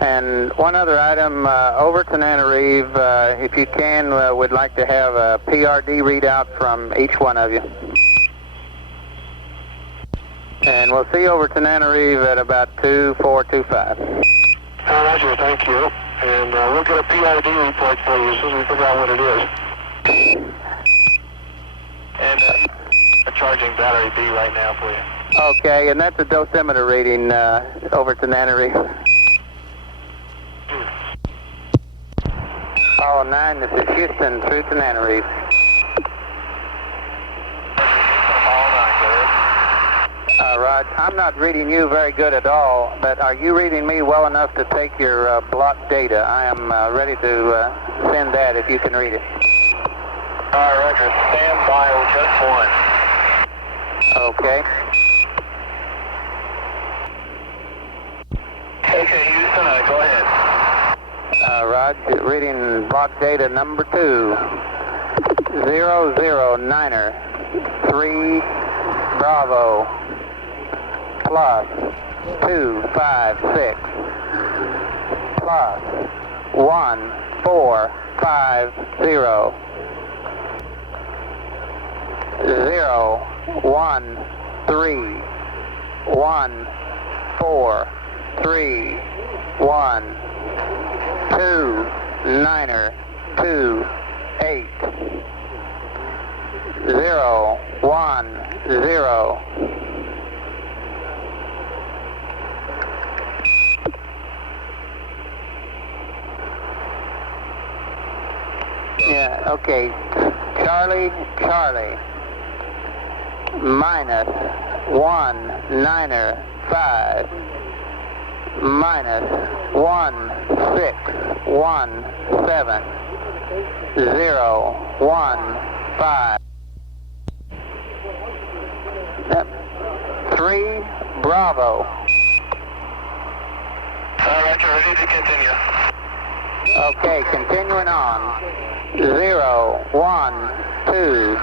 And one other item, over to NANOREV, if you can, would like to have a PRD readout from each one of you. And we'll see you over to NANOREV at about 2425. Roger, thank you. And we'll get a PID report for you as soon as we figure out what it is. And we're charging battery B right now for you. Okay, and that's a dosimeter reading over to Nannery. Apollo 9, this is Houston through to Nannery. Rod, I'm not reading you very good at all, but are you reading me well enough to take your block data? I am ready to send that if you can read it. Roger, stand by with just one. Okay. Okay, Houston, go ahead. Rod, reading block data number 2. 009er 3 Bravo plus 256 plus 1450 013 1431 29er 28 010 Yeah, okay. Charlie, Charlie. Minus 19er 5. Minus 1617 015. 3 Bravo. Roger, ready to continue. Okay, continuing on. 012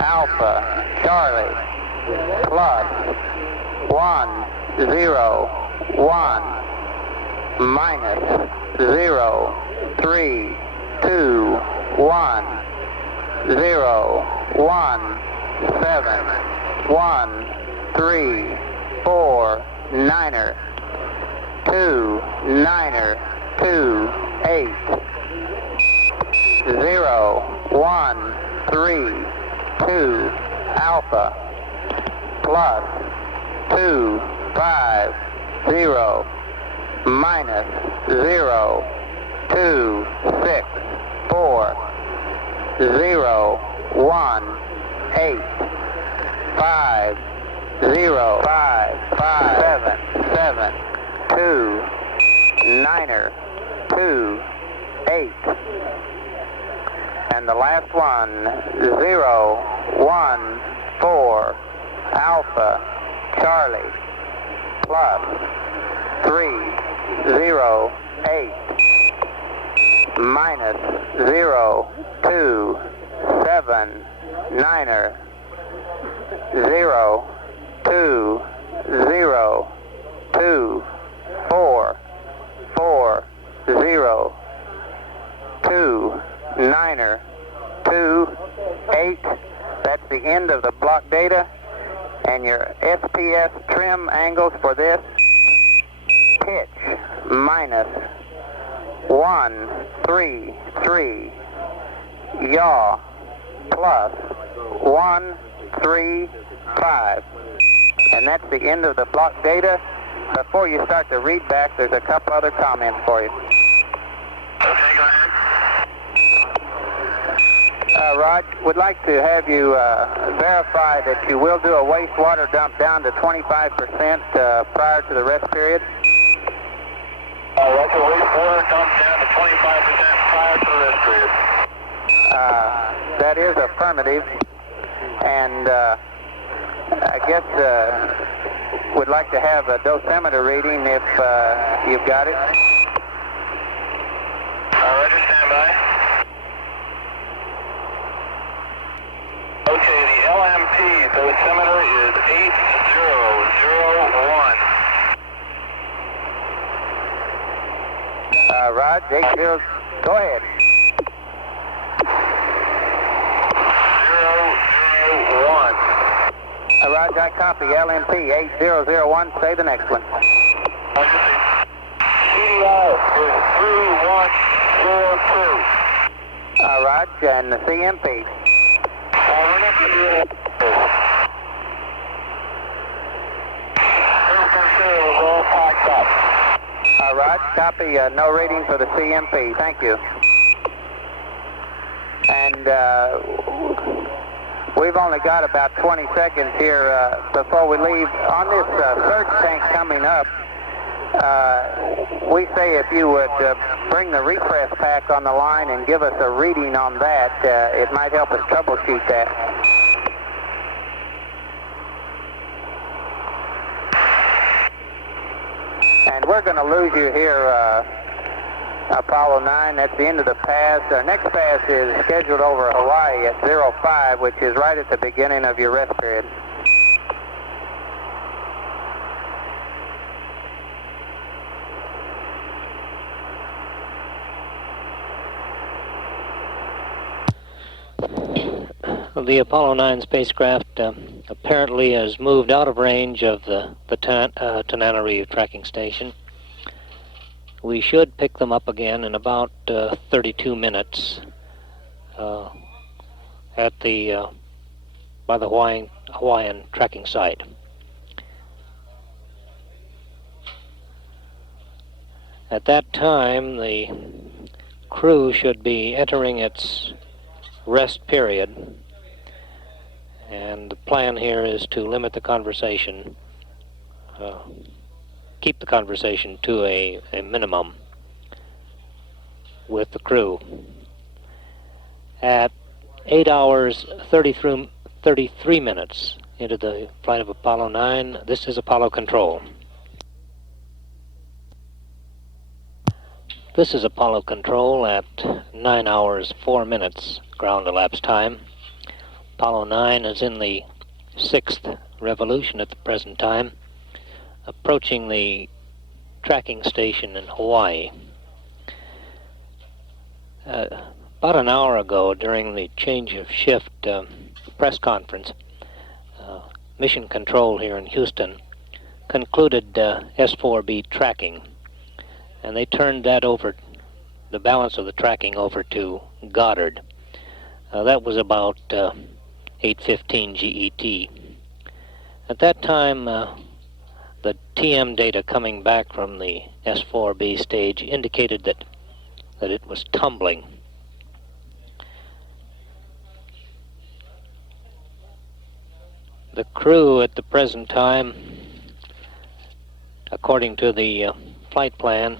Alpha Charlie plus 101 minus 0321 0171349er 29er 28 0132 Alpha plus 250 minus 0264 018 505772 9er 28. And the last one, 014 Alpha Charlie plus 308 minus 027 9er 28. That's the end of the block data. And your SPS trim angles for this: pitch minus 133, yaw plus 135. And that's the end of the block data. Before you start to read back, there's a couple other comments for you. Okay, go ahead. Rod, would like to have you verify that you will do a wastewater dump down to 25% prior to the rest period. Roger, wastewater dump down to 25% prior to the rest period. That is affirmative, and I guess would like to have a dosimeter reading if you've got it. Roger, stand by. Okay, the LMP dosimeter is 8001. Rod, 80, go ahead. 001. Rod, I copy LMP 8001. Say the next one. CDI 3102. Roger, and the CMP. Roger, copy, no reading for the CMP, thank you. And we've only got about 20 seconds here before we leave. On this surge tank coming up, we say if you would bring the refresh pack on the line and give us a reading on that, it might help us troubleshoot that. And we're going to lose you here, Apollo 9. That's the end of the pass. Our next pass is scheduled over Hawaii at 05, which is right at the beginning of your rest period. The Apollo 9 spacecraft apparently has moved out of range of the Tananarive tracking station. We should pick them up again in about 32 minutes at the by the Hawaiian tracking site. At that time, the crew should be entering its rest period, and the plan here is to limit the conversation, keep the conversation to a minimum with the crew. At 8 hours 33 minutes into the flight of Apollo 9, this is Apollo Control. This is Apollo Control at 9 hours 4 minutes ground elapsed time. Apollo 9 is in the 6th revolution at the present time, approaching the tracking station in Hawaii. About an hour ago, during the change of shift press conference, Mission Control here in Houston concluded S-IVB tracking, and they turned that over, the balance of the tracking over to Goddard. That was about 8:15 GET. At that time, the TM data coming back from the S-IVB stage indicated that it was tumbling. The crew at the present time, according to the flight plan,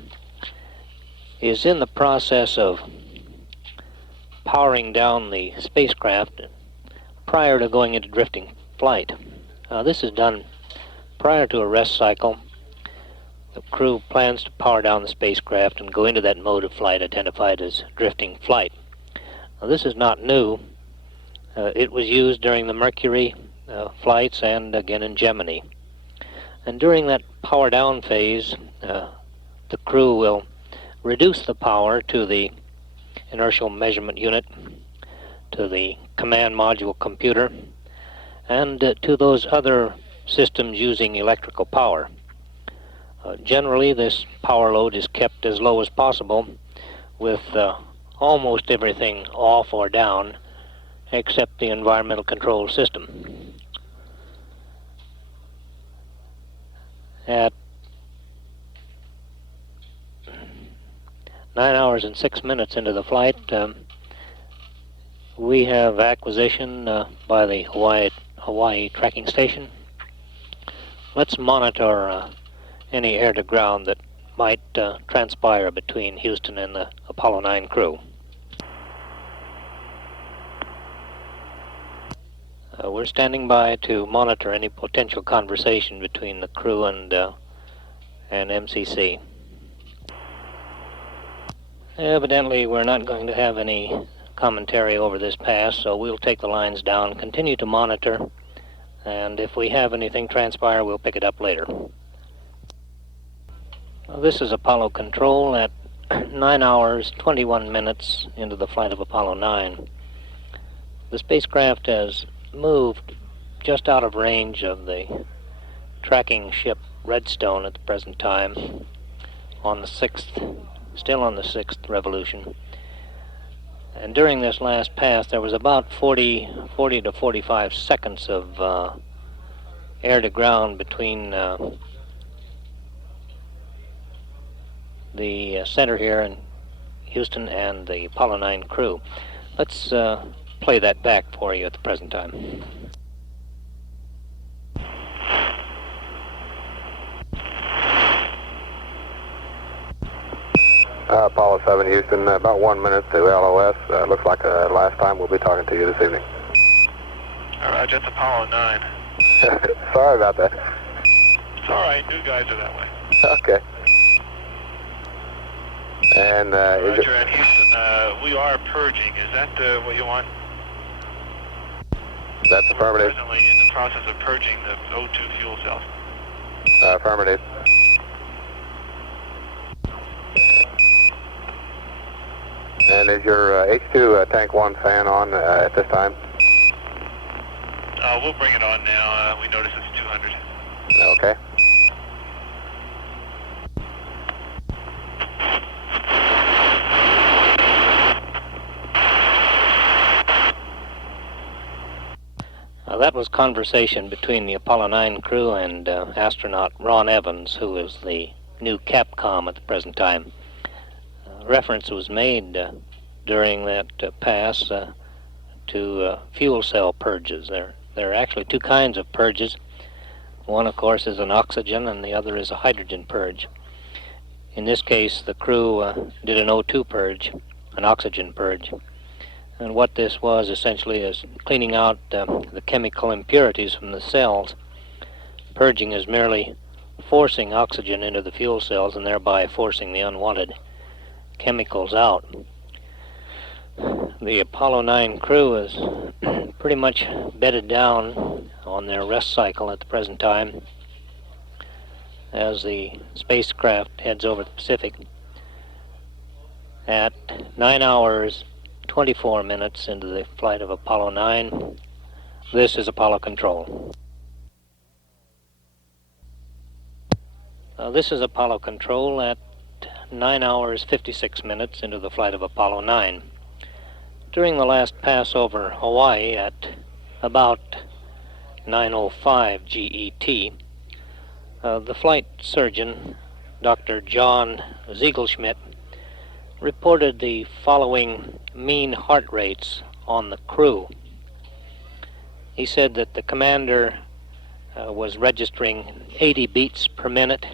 is in the process of powering down the spacecraft prior to going into drifting flight. This is done prior to a rest cycle. The crew plans to power down the spacecraft and go into that mode of flight identified as drifting flight. Now, this is not new. It was used during the Mercury flights and again in Gemini. And during that power down phase, the crew will reduce the power to the inertial measurement unit, to the command module computer, and to those other systems using electrical power. Generally, this power load is kept as low as possible, with almost everything off or down except the environmental control system. At 9 hours and 6 minutes into the flight, we have acquisition by the Hawaii tracking station. Let's monitor any air-to-ground that might transpire between Houston and the Apollo 9 crew. We're standing by to monitor any potential conversation between the crew and MCC. Evidently, we're not going to have any commentary over this pass, so we'll take the lines down, continue to monitor, and if we have anything transpire, we'll pick it up later. This is Apollo Control at 9 hours 21 minutes into the flight of Apollo 9. The spacecraft has moved just out of range of the tracking ship Redstone at the present time, on the still on the sixth revolution. And during this last pass, there was about 40 to 45 seconds of air to ground between the center here in Houston and the Apollo 9 crew. Let's play that back for you at the present time. Apollo 7 Houston, about 1 minute to LOS. Looks like the last time we'll be talking to you this evening. Roger, it's Apollo 9. Sorry about that. It's all right, new guys are that way. Okay. And Roger, and Houston, we are purging. Is that what you want? That's affirmative. We're presently in the process of purging the O2 fuel cells. Affirmative. And is your H2 tank 1 fan on at this time? We'll bring it on now. We notice it's 200. Okay. That was conversation between the Apollo 9 crew and astronaut Ron Evans, who is the new Capcom at the present time. Reference was made during that pass to fuel cell purges. There are actually two kinds of purges. One, of course, is an oxygen, and the other is a hydrogen purge. In this case, the crew did an O2 purge, an oxygen purge. And what this was essentially is cleaning out the chemical impurities from the cells. Purging is merely forcing oxygen into the fuel cells and thereby forcing the unwanted chemicals out. The Apollo 9 crew is pretty much bedded down on their rest cycle at the present time as the spacecraft heads over the Pacific. At 9 hours 24 minutes into the flight of Apollo 9, this is Apollo Control. This is Apollo Control at 9 hours 56 minutes into the flight of Apollo 9. During the last pass over Hawaii at about 9:05 GET, the flight surgeon, Dr. John Ziegelschmidt, reported the following mean heart rates on the crew. He said that the commander was registering 80 beats per minute.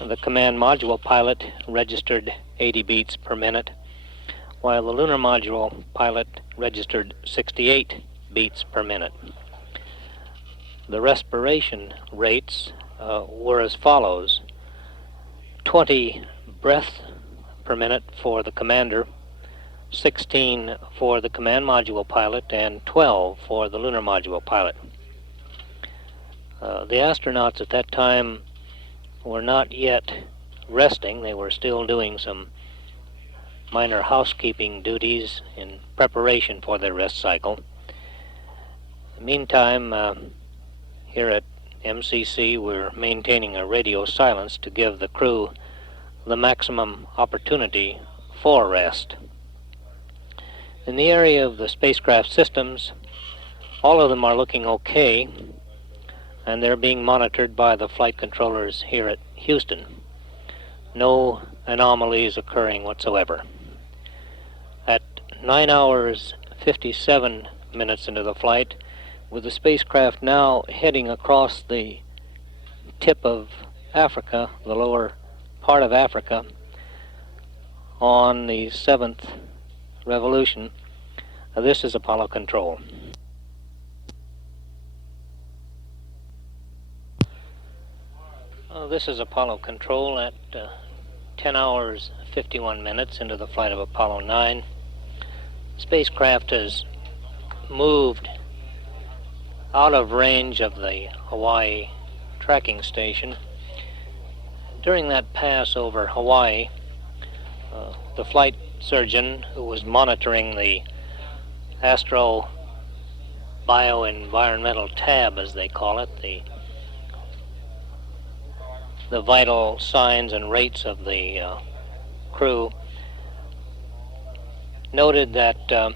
The command module pilot registered 80 beats per minute, while the lunar module pilot registered 68 beats per minute. The respiration rates were as follows: 20 breaths per minute for the commander, 16 for the command module pilot, and 12 for the lunar module pilot. The astronauts at that time were not yet resting. They were still doing some minor housekeeping duties in preparation for their rest cycle. Meantime, here at MCC, we're maintaining a radio silence to give the crew the maximum opportunity for rest. In the area of the spacecraft systems, all of them are looking okay, and they're being monitored by the flight controllers here at Houston. No anomalies occurring whatsoever. At 9 hours 57 minutes into the flight, with the spacecraft now heading across the tip of Africa, the lower part of Africa, on the 7th revolution, this is Apollo Control. This is Apollo Control at 10 hours 51 minutes into the flight of Apollo 9. Spacecraft has moved out of range of the Hawaii tracking station. During that pass over Hawaii, the flight surgeon who was monitoring the astro bioenvironmental tab, as they call it, the the vital signs and rates of the crew, noted that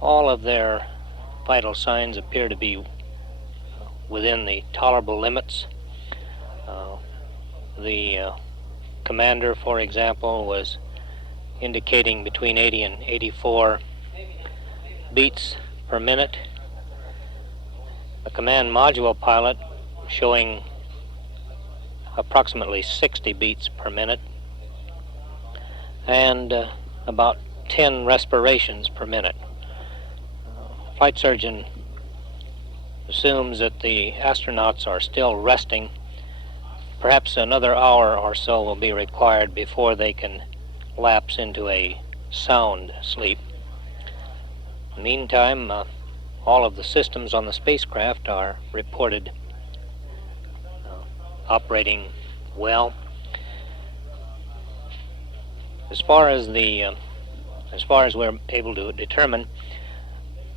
all of their vital signs appear to be within the tolerable limits. The commander, for example, was indicating between 80 and 84 beats per minute. The command module pilot showing approximately 60 beats per minute and about 10 respirations per minute. Flight surgeon assumes that the astronauts are still resting. Perhaps another hour or so will be required before they can lapse into a sound sleep. In the meantime, all of the systems on the spacecraft are reported operating well. As far as we're able to determine,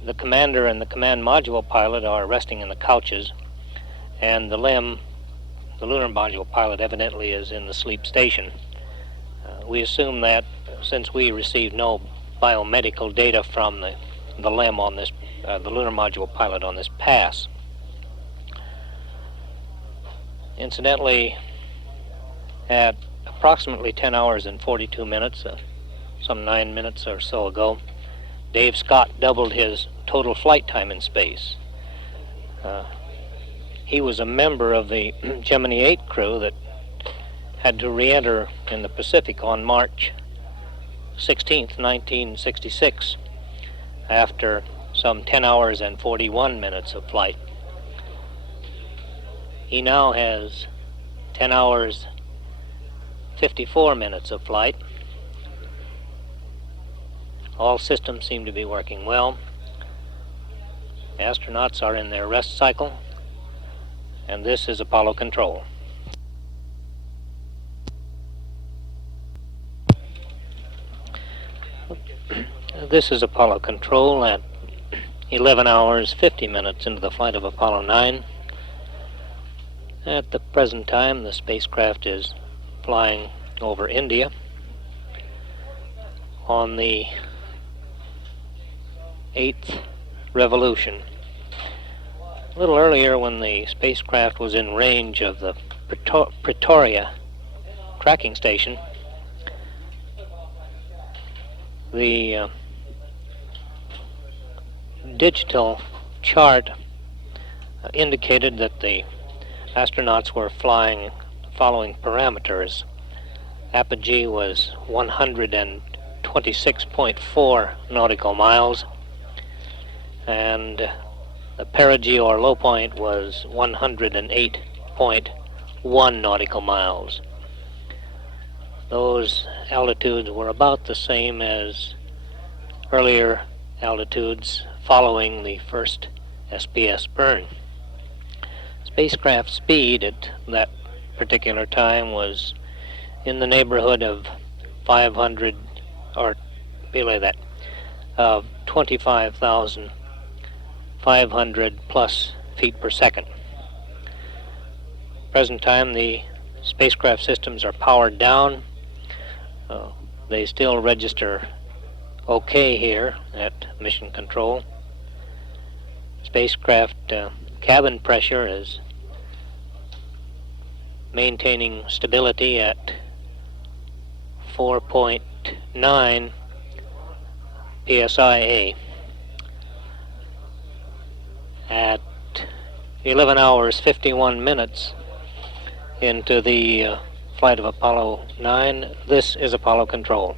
the commander and the command module pilot are resting in the couches, and the lunar module pilot evidently is in the sleep station. We assume that since we received no biomedical data from the LEM on this, the lunar module pilot on this pass. Incidentally, at approximately 10 hours and 42 minutes, some 9 minutes or so ago, Dave Scott doubled his total flight time in space. He was a member of the Gemini 8 crew that had to re-enter in the Pacific on March 16th, 1966, after some 10 hours and 41 minutes of flight. He now has 10 hours, 54 minutes of flight. All systems seem to be working well. Astronauts are in their rest cycle, and this is Apollo control. This is Apollo control at 11 hours 50 minutes into the flight of Apollo 9. At the present time, the spacecraft is flying over India on the 8th revolution. A little earlier, when the spacecraft was in range of the Pretoria tracking station, the digital chart indicated that the astronauts were flying the following parameters. Apogee was 126.4 nautical miles, and the perigee or low point was 108.1 nautical miles. Those altitudes were about the same as earlier altitudes following the first SPS burn. Spacecraft speed at that particular time was in the neighborhood of 500, or below that, of 25,500 plus feet per second. Present time, the spacecraft systems are powered down. They still register okay here at mission control. Spacecraft cabin pressure is maintaining stability at 4.9 psi. At 11 hours 51 minutes into the flight of Apollo 9, this is Apollo control.